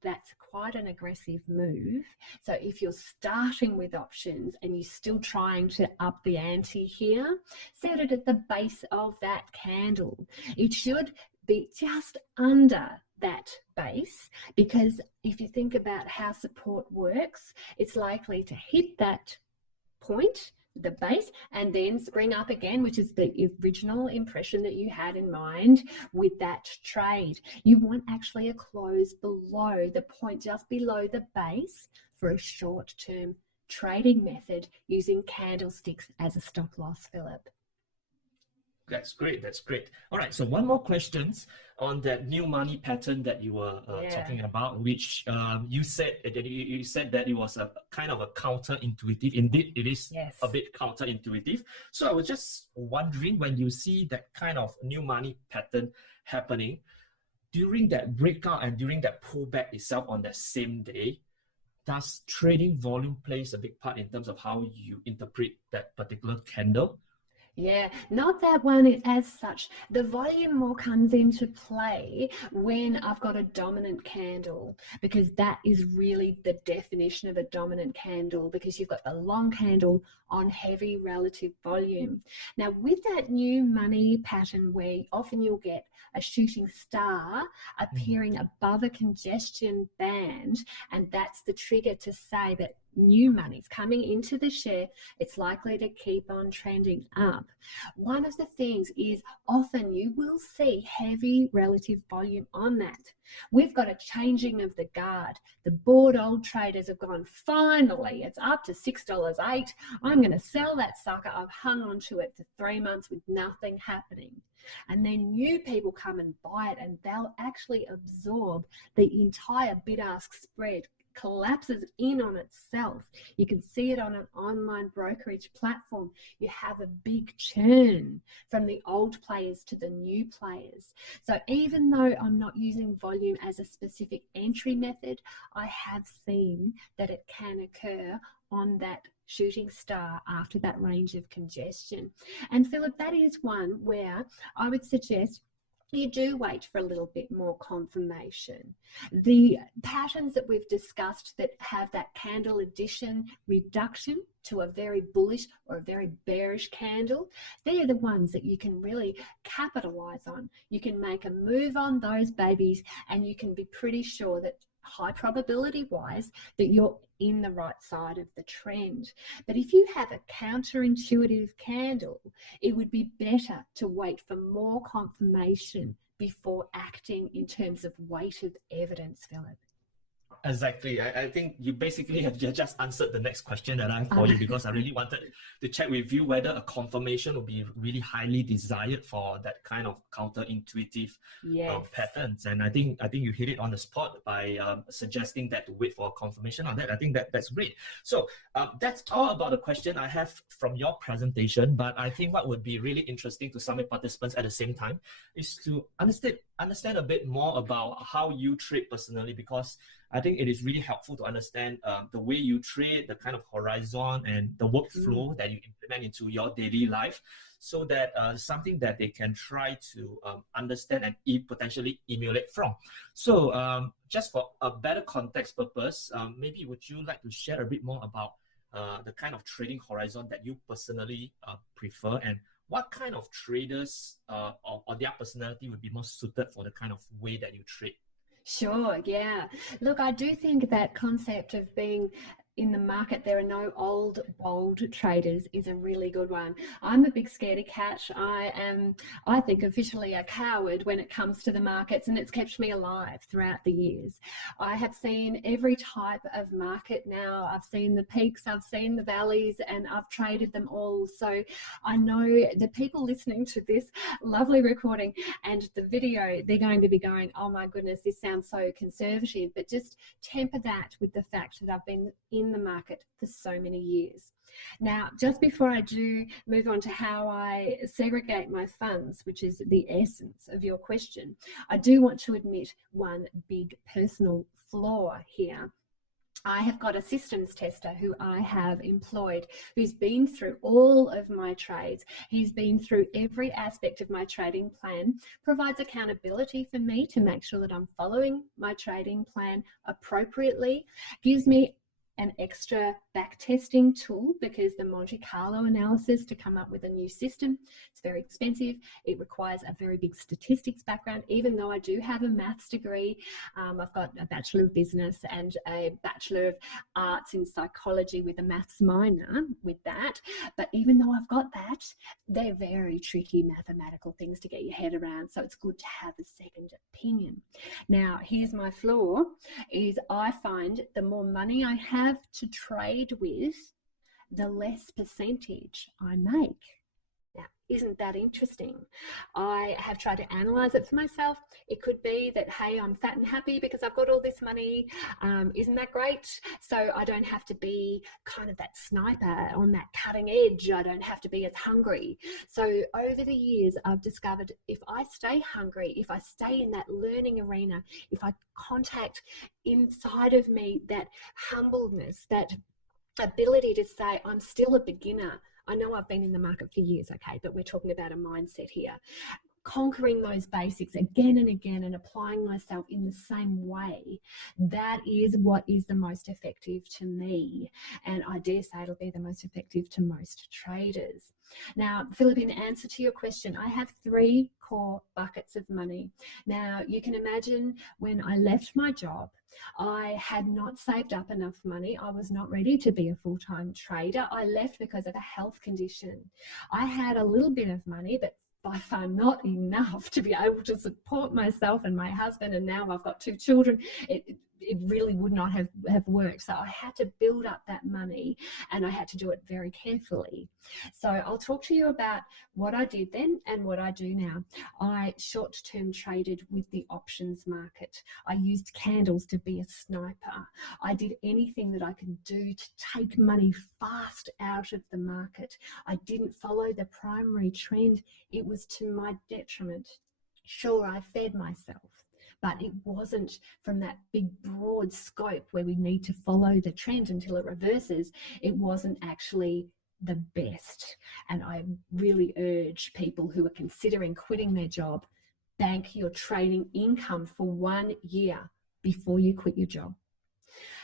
that's quite an aggressive move. So if you're starting with options and you're still trying to up the ante here, set it at the base of that candle. It should be just under that base, because if you think about how support works, it's likely to hit that point, the base, and then spring up again, which is the original impression that you had in mind with that trade. You want actually a close below the point, just below the base, for a short-term trading method using candlesticks as a stop loss, Philip. That's great. That's great. All right. So one more questions on that new money pattern that you were talking about, which you said that it was a kind of a counterintuitive. Indeed, it is a bit counterintuitive. So I was just wondering, when you see that kind of new money pattern happening during that breakout and during that pullback itself on that same day, does trading volume plays a big part in terms of how you interpret that particular candle? Yeah, not that one as such. The volume more comes into play when I've got a dominant candle, because that is really the definition of a dominant candle, because you've got the long candle on heavy relative volume. Now, with that new money pattern where often you'll get a shooting star appearing above a congestion band, and that's the trigger to say that new money's coming into the share, it's likely to keep on trending up. One of the things is often you will see heavy relative volume on that. We've got a changing of the guard. The bored old traders have gone, finally, it's up to $6.08. I'm going to sell that sucker. I've hung on to it for 3 months with nothing happening. And then new people come and buy it, and they'll actually absorb the entire bid-ask spread, collapses in on itself. You can see it on an online brokerage platform. You have a big churn from the old players to the new players. So even though I'm not using volume as a specific entry method, I have seen that it can occur on that shooting star after that range of congestion. And Philip, that is one where I would suggest you do wait for a little bit more confirmation. The patterns that we've discussed that have that candle addition reduction to a very bullish or a very bearish candle, they're the ones that you can really capitalize on. You can make a move on those babies, and you can be pretty sure that high probability wise that you're in the right side of the trend. But if you have a counterintuitive candle, it would be better to wait for more confirmation before acting in terms of weight of evidence, Philip. Exactly. I think you basically have just answered the next question that I have for you, because I really wanted to check with you whether a confirmation would be really highly desired for that kind of counterintuitive patterns. And I think you hit it on the spot by suggesting that to wait for a confirmation on that. I think that's great. So that's all about the question I have from your presentation. But I think what would be really interesting to summit participants at the same time is to understand a bit more about how you trade personally, because I think it is really helpful to understand the way you trade, the kind of horizon and the workflow that you implement into your daily life, so that something that they can try to understand and potentially emulate from. So just for a better context purpose, maybe would you like to share a bit more about the kind of trading horizon that you personally prefer, and what kind of traders or their personality would be more suited for the kind of way that you trade? Sure, yeah. Look, I do think that concept of being in the market, there are no old, bold traders is a really good one. I'm a big scaredy cat. I am, I think, officially a coward when it comes to the markets, and it's kept me alive throughout the years. I have seen every type of market now. I've seen the peaks, I've seen the valleys, and I've traded them all. So I know the people listening to this lovely recording and the video, they're going to be going, oh my goodness, this sounds so conservative. But just temper that with the fact that I've been in the market for so many years. Now, just before I do move on to how I segregate my funds, which is the essence of your question, I do want to admit one big personal flaw here. I have got a systems tester who I have employed, who's been through all of my trades. He's been through every aspect of my trading plan, provides accountability for me to make sure that I'm following my trading plan appropriately, gives me an extra back testing tool, because the Monte Carlo analysis to come up with a new system, it's very expensive. It requires a very big statistics background. Even though I do have a maths degree, I've got a Bachelor of Business and a Bachelor of Arts in Psychology with a maths minor with that. But even though I've got that, they're very tricky mathematical things to get your head around. So it's good to have a second opinion. Now, here's my flaw, is I find the more money I have to trade with, the less percentage I make. Now, isn't that interesting? I have tried to analyze it for myself. It could be that, hey, I'm fat and happy because I've got all this money. Isn't that great? So I don't have to be kind of that sniper on that cutting edge. I don't have to be as hungry. So over the years, I've discovered if I stay hungry, if I stay in that learning arena, if I contact inside of me that humbleness, that ability to say, I'm still a beginner. I know I've been in the market for years, okay, but we're talking about a mindset here. Conquering those basics again and again and applying myself in the same way, that is what is the most effective to me. And I dare say it'll be the most effective to most traders. Now, Philip, in answer to your question, I have 3 core buckets of money. Now, you can imagine when I left my job, I had not saved up enough money. I was not ready to be a full-time trader. I left because of a health condition. I had a little bit of money, but by far not enough to be able to support myself and my husband, and now I've got 2 children. It really would not have worked. So I had to build up that money, and I had to do it very carefully. So I'll talk to you about what I did then and what I do now. I short-term traded with the options market. I used candles to be a sniper. I did anything that I could do to take money fast out of the market. I didn't follow the primary trend. It was to my detriment. Sure, I fed myself, but it wasn't from that big broad scope where we need to follow the trend until it reverses. It wasn't actually the best. And I really urge people who are considering quitting their job, bank your trading income for 1 year before you quit your job.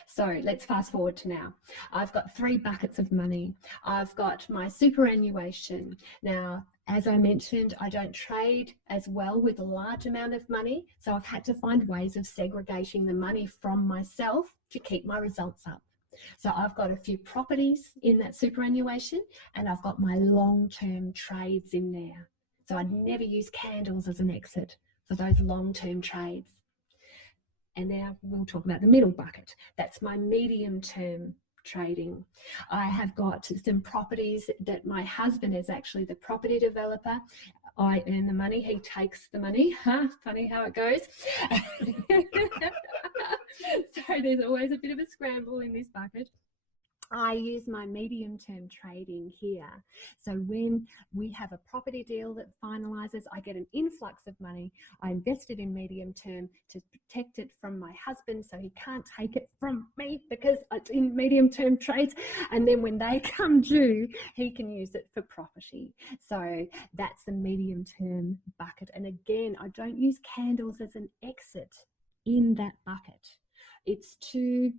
So let's fast forward to now. I've got 3 buckets of money. I've got my superannuation. Now, as I mentioned, I don't trade as well with a large amount of money, so I've had to find ways of segregating the money from myself to keep my results up. So I've got a few properties in that superannuation, and I've got my long-term trades in there. So I'd never use candles as an exit for those long-term trades. And now we'll talk about the middle bucket. That's my medium-term trading. I have got some properties that my husband is actually the property developer. I earn the money, he takes the money. Funny how it goes. So there's always a bit of a scramble in this bucket. I use my medium-term trading here. So when we have a property deal that finalizes, I get an influx of money. I invest it in medium-term to protect it from my husband so he can't take it from me because it's in medium-term trades. And then when they come due, he can use it for property. So that's the medium-term bucket. And again, I don't use candles as an exit in that bucket. It's too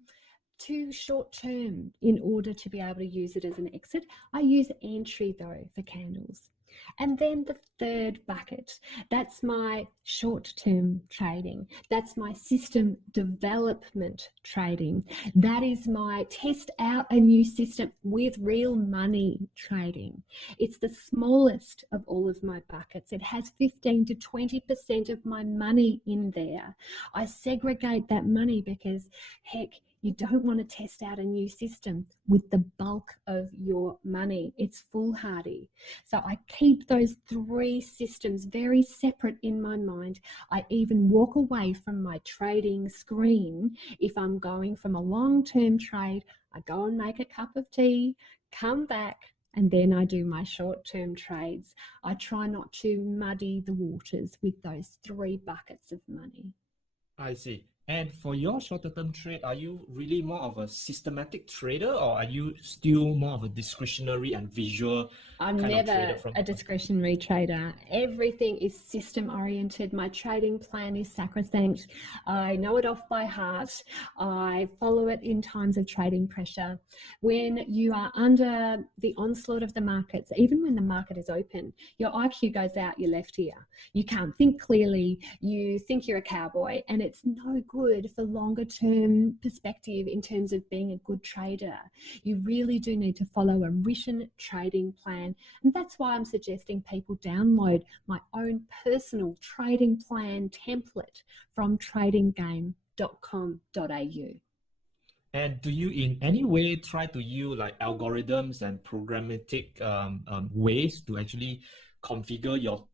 short term in order to be able to use it as an exit. I use entry though for candles. And then the third bucket, that's my short-term trading. That's my system development trading. That is my test out a new system with real money trading. It's the smallest of all of my buckets. It has 15 to 20% of my money in there. I segregate that money because, heck, you don't want to test out a new system with the bulk of your money. It's foolhardy. So I keep those 3 systems very separate in my mind. I even walk away from my trading screen. If I'm going from a long-term trade, I go and make a cup of tea, come back, and then I do my short-term trades. I try not to muddy the waters with those 3 buckets of money. I see. And for your shorter term trade, are you really more of a systematic trader, or are you still more of a discretionary and visual I'm kind of trader never from a discretionary trader. Everything is system oriented. My trading plan is sacrosanct. I know it off by heart. I follow it in times of trading pressure. When you are under the onslaught of the markets, even when the market is open, your IQ goes out your left ear. You can't think clearly. You think you're a cowboy, and it's no good good for longer term perspective in terms of being a good trader. You really do need to follow a written trading plan. And that's why I'm suggesting people download my own personal trading plan template from tradinggame.com.au. And do you in any way try to use like algorithms and programmatic ways to actually configure your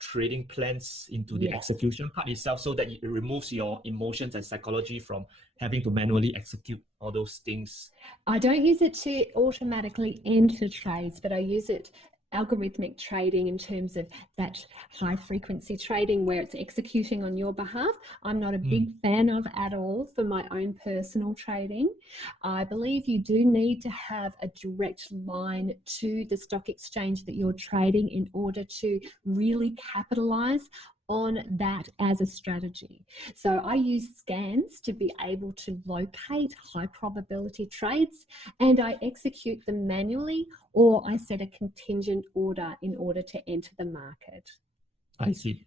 trading plans into the execution part itself, so that it removes your emotions and psychology from having to manually execute all those things? I don't use it to automatically enter trades, but I use it algorithmic trading in terms of that high frequency trading where it's executing on your behalf. I'm not a big fan of at all for my own personal trading. I believe you do need to have a direct line to the stock exchange that you're trading in order to really capitalize on that as a strategy. So I use scans to be able to locate high probability trades, and I execute them manually, or I set a contingent order in order to enter the market. I see.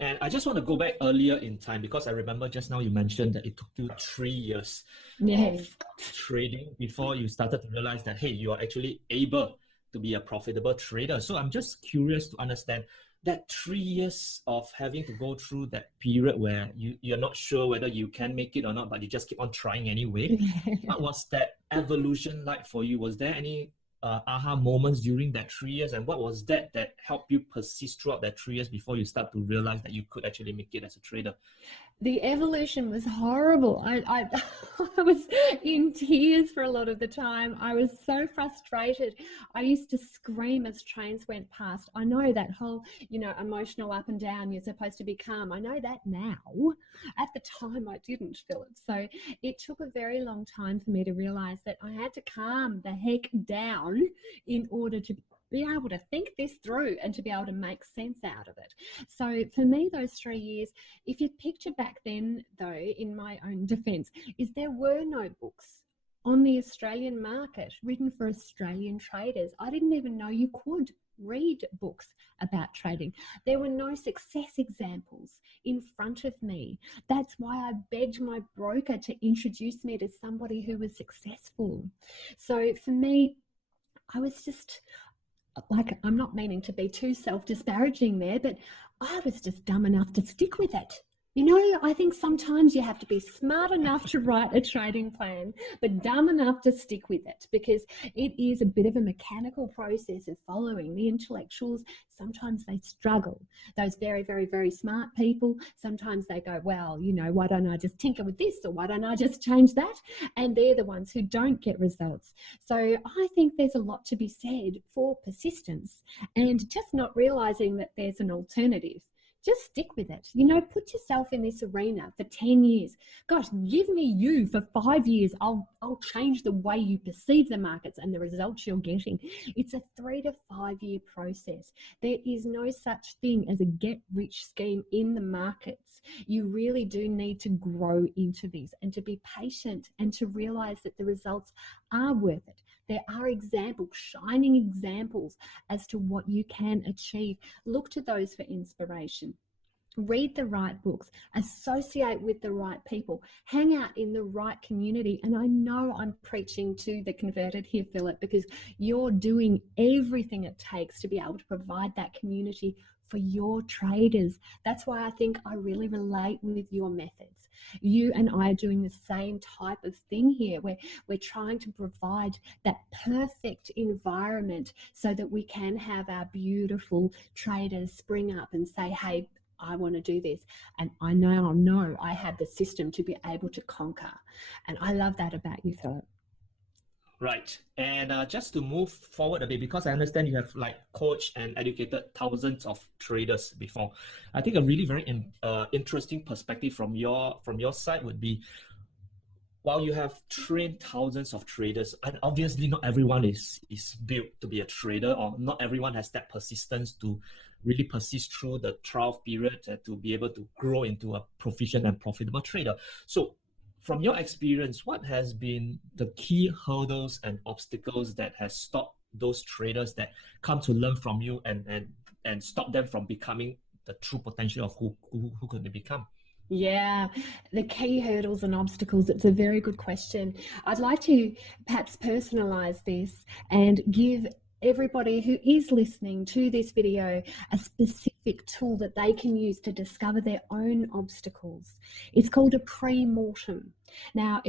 And I just want to go back earlier in time, because I remember just now you mentioned that it took you 3 years of trading before you started to realize that, hey, you are actually able to be a profitable trader. So I'm just curious to understand that 3 years of having to go through that period where you're not sure whether you can make it or not, but you just keep on trying anyway. What was that evolution like for you? Was there any aha moments during that 3 years, and what was that helped you persist throughout that 3 years before you start to realize that you could actually make it as a trader? The evolution was horrible. I was in tears for a lot of the time. I was so frustrated. I used to scream as trains went past. I know that whole, emotional up and down, you're supposed to be calm. I know that now. At the time, I didn't feel it. So it took a very long time for me to realize that I had to calm the heck down in order to be able to think this through and to be able to make sense out of it. So for me, those 3 years, if you picture back then, though, in my own defense, is there were no books on the Australian market written for Australian traders. I didn't even know you could read books about trading. There were no success examples in front of me. That's why I begged my broker to introduce me to somebody who was successful. So for me, I was just, like, I'm not meaning to be too self-disparaging there, but I was just dumb enough to stick with it. I think sometimes you have to be smart enough to write a trading plan, but dumb enough to stick with it, because it is a bit of a mechanical process of following. The intellectuals, sometimes they struggle. Those very, very, very smart people, sometimes they go, well, why don't I just tinker with this, or why don't I just change that? And they're the ones who don't get results. So I think there's a lot to be said for persistence and just not realizing that there's an alternative. Just stick with it. Put yourself in this arena for 10 years. Gosh, give me you for 5 years. I'll change the way you perceive the markets and the results you're getting. It's a 3 to 5 year process. There is no such thing as a get-rich scheme in the markets. You really do need to grow into this and to be patient and to realize that the results are worth it. There are examples, shining examples as to what you can achieve. Look to those for inspiration. Read the right books, associate with the right people, hang out in the right community. And I know I'm preaching to the converted here, Philip, because you're doing everything it takes to be able to provide that community for your traders. That's why I think I really relate with your methods. You and I are doing the same type of thing here, where we're trying to provide that perfect environment so that we can have our beautiful traders spring up and say, hey, I want to do this. And I know I have the system to be able to conquer. And I love that about you, Philip. Right. And just to move forward a bit, because I understand you have coached and educated thousands of traders before, I think a really very interesting perspective from your side would be, while you have trained thousands of traders, and obviously not everyone is built to be a trader, or not everyone has that persistence to really persist through the trial period to be able to grow into a proficient and profitable trader. So from your experience, what has been the key hurdles and obstacles that has stopped those traders that come to learn from you and stop them from becoming the true potential of who could they become? Yeah, the key hurdles and obstacles. It's a very good question. I'd like to perhaps personalize this and give everybody who is listening to this video a specific tool that they can use to discover their own obstacles. It's called a pre-mortem. Now,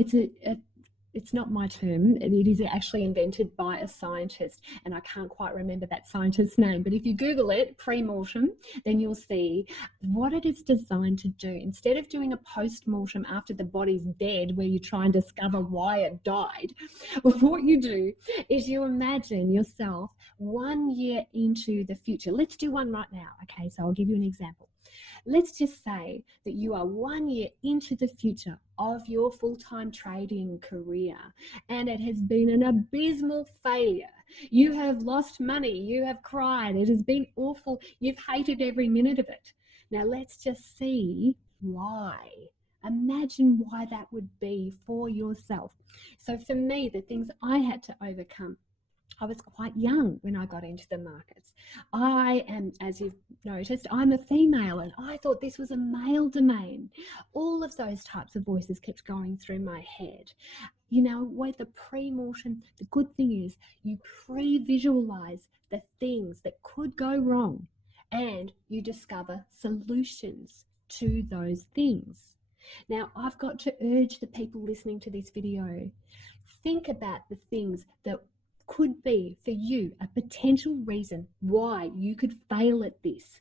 it's not my term. It is actually invented by a scientist, and I can't quite remember that scientist's name. But if you Google it, pre-mortem, then you'll see what it is designed to do. Instead of doing a post-mortem after the body's dead, where you try and discover why it died, what you do is you imagine yourself 1 year into the future. Let's do one right now. Okay, so I'll give you an example. Let's just say that you are 1 year into the future of your full-time trading career and it has been an abysmal failure. You have lost money, you have cried, it has been awful, you've hated every minute of it. Now let's just see why. Imagine why that would be for yourself. So for me, the things I had to overcome, I was quite young when I got into the markets. I am, as you've noticed, I'm a female and I thought this was a male domain. All of those types of voices kept going through my head. You know, with the pre-mortem, the good thing is you pre-visualize the things that could go wrong and you discover solutions to those things. Now, I've got to urge the people listening to this video, think about the things that could be for you a potential reason why you could fail at this,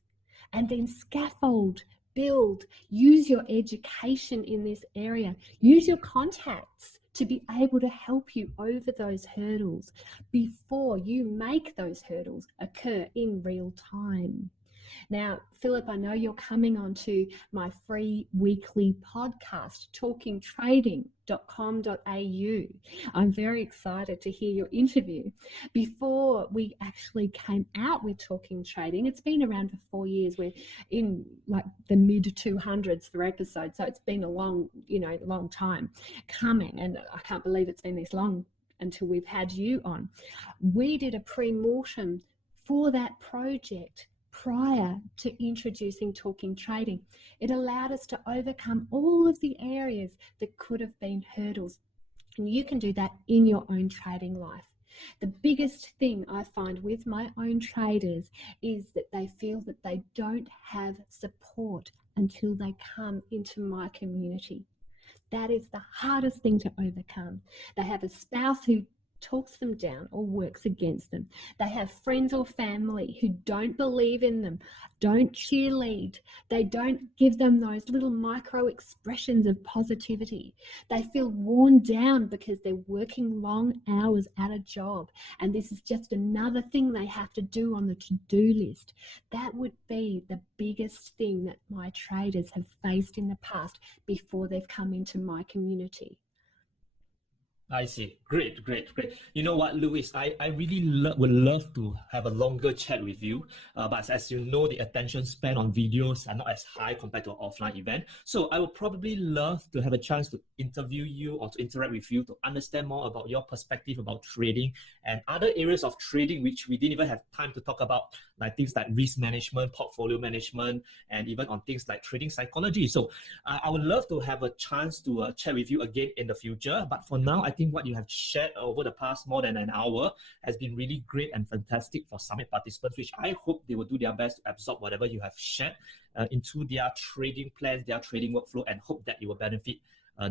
and then scaffold, build, use your education in this area, use your contacts to be able to help you over those hurdles before you make those hurdles occur in real time. Now, Philip, I know you're coming on to my free weekly podcast, talkingtrading.com.au. I'm very excited to hear your interview. Before we actually came out with Talking Trading, it's been around for 4 years. We're in like the mid 200s for episodes, so it's been a long time coming, and I can't believe it's been this long until we've had you on. We did a pre-mortem for that project prior to introducing Talking Trading. It allowed us to overcome all of the areas that could have been hurdles. And you can do that in your own trading life. The biggest thing I find with my own traders is that they feel that they don't have support until they come into my community. That is the hardest thing to overcome. They have a spouse who talks them down or works against them. They have friends or family who don't believe in them, don't cheerlead. They don't give them those little micro expressions of positivity. They feel worn down because they're working long hours at a job, and this is just another thing they have to do on the to-do list. That would be the biggest thing that my traders have faced in the past before they've come into my community. I see. Great. You know what, Louise, I really would love to have a longer chat with you. But as you know, the attention span on videos are not as high compared to an offline event. So I would probably love to have a chance to interview you or to interact with you to understand more about your perspective about trading and other areas of trading which we didn't even have time to talk about, like things like risk management, portfolio management, and even on things like trading psychology. So I would love to have a chance to chat with you again in the future. But for now, I think what you have shared over the past more than an hour has been really great and fantastic for Summit participants, which I hope they will do their best to absorb whatever you have shared into their trading plans, their trading workflow, and hope that you will benefit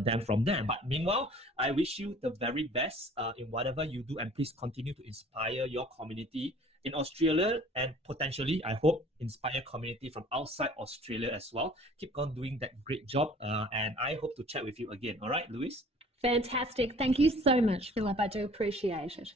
them from there. But meanwhile, I wish you the very best in whatever you do, and please continue to inspire your community in Australia and potentially, I hope, inspire community from outside Australia as well. Keep on doing that great job, and I hope to chat with you again. All right, Louise? Fantastic. Thank you so much, Philip. I do appreciate it.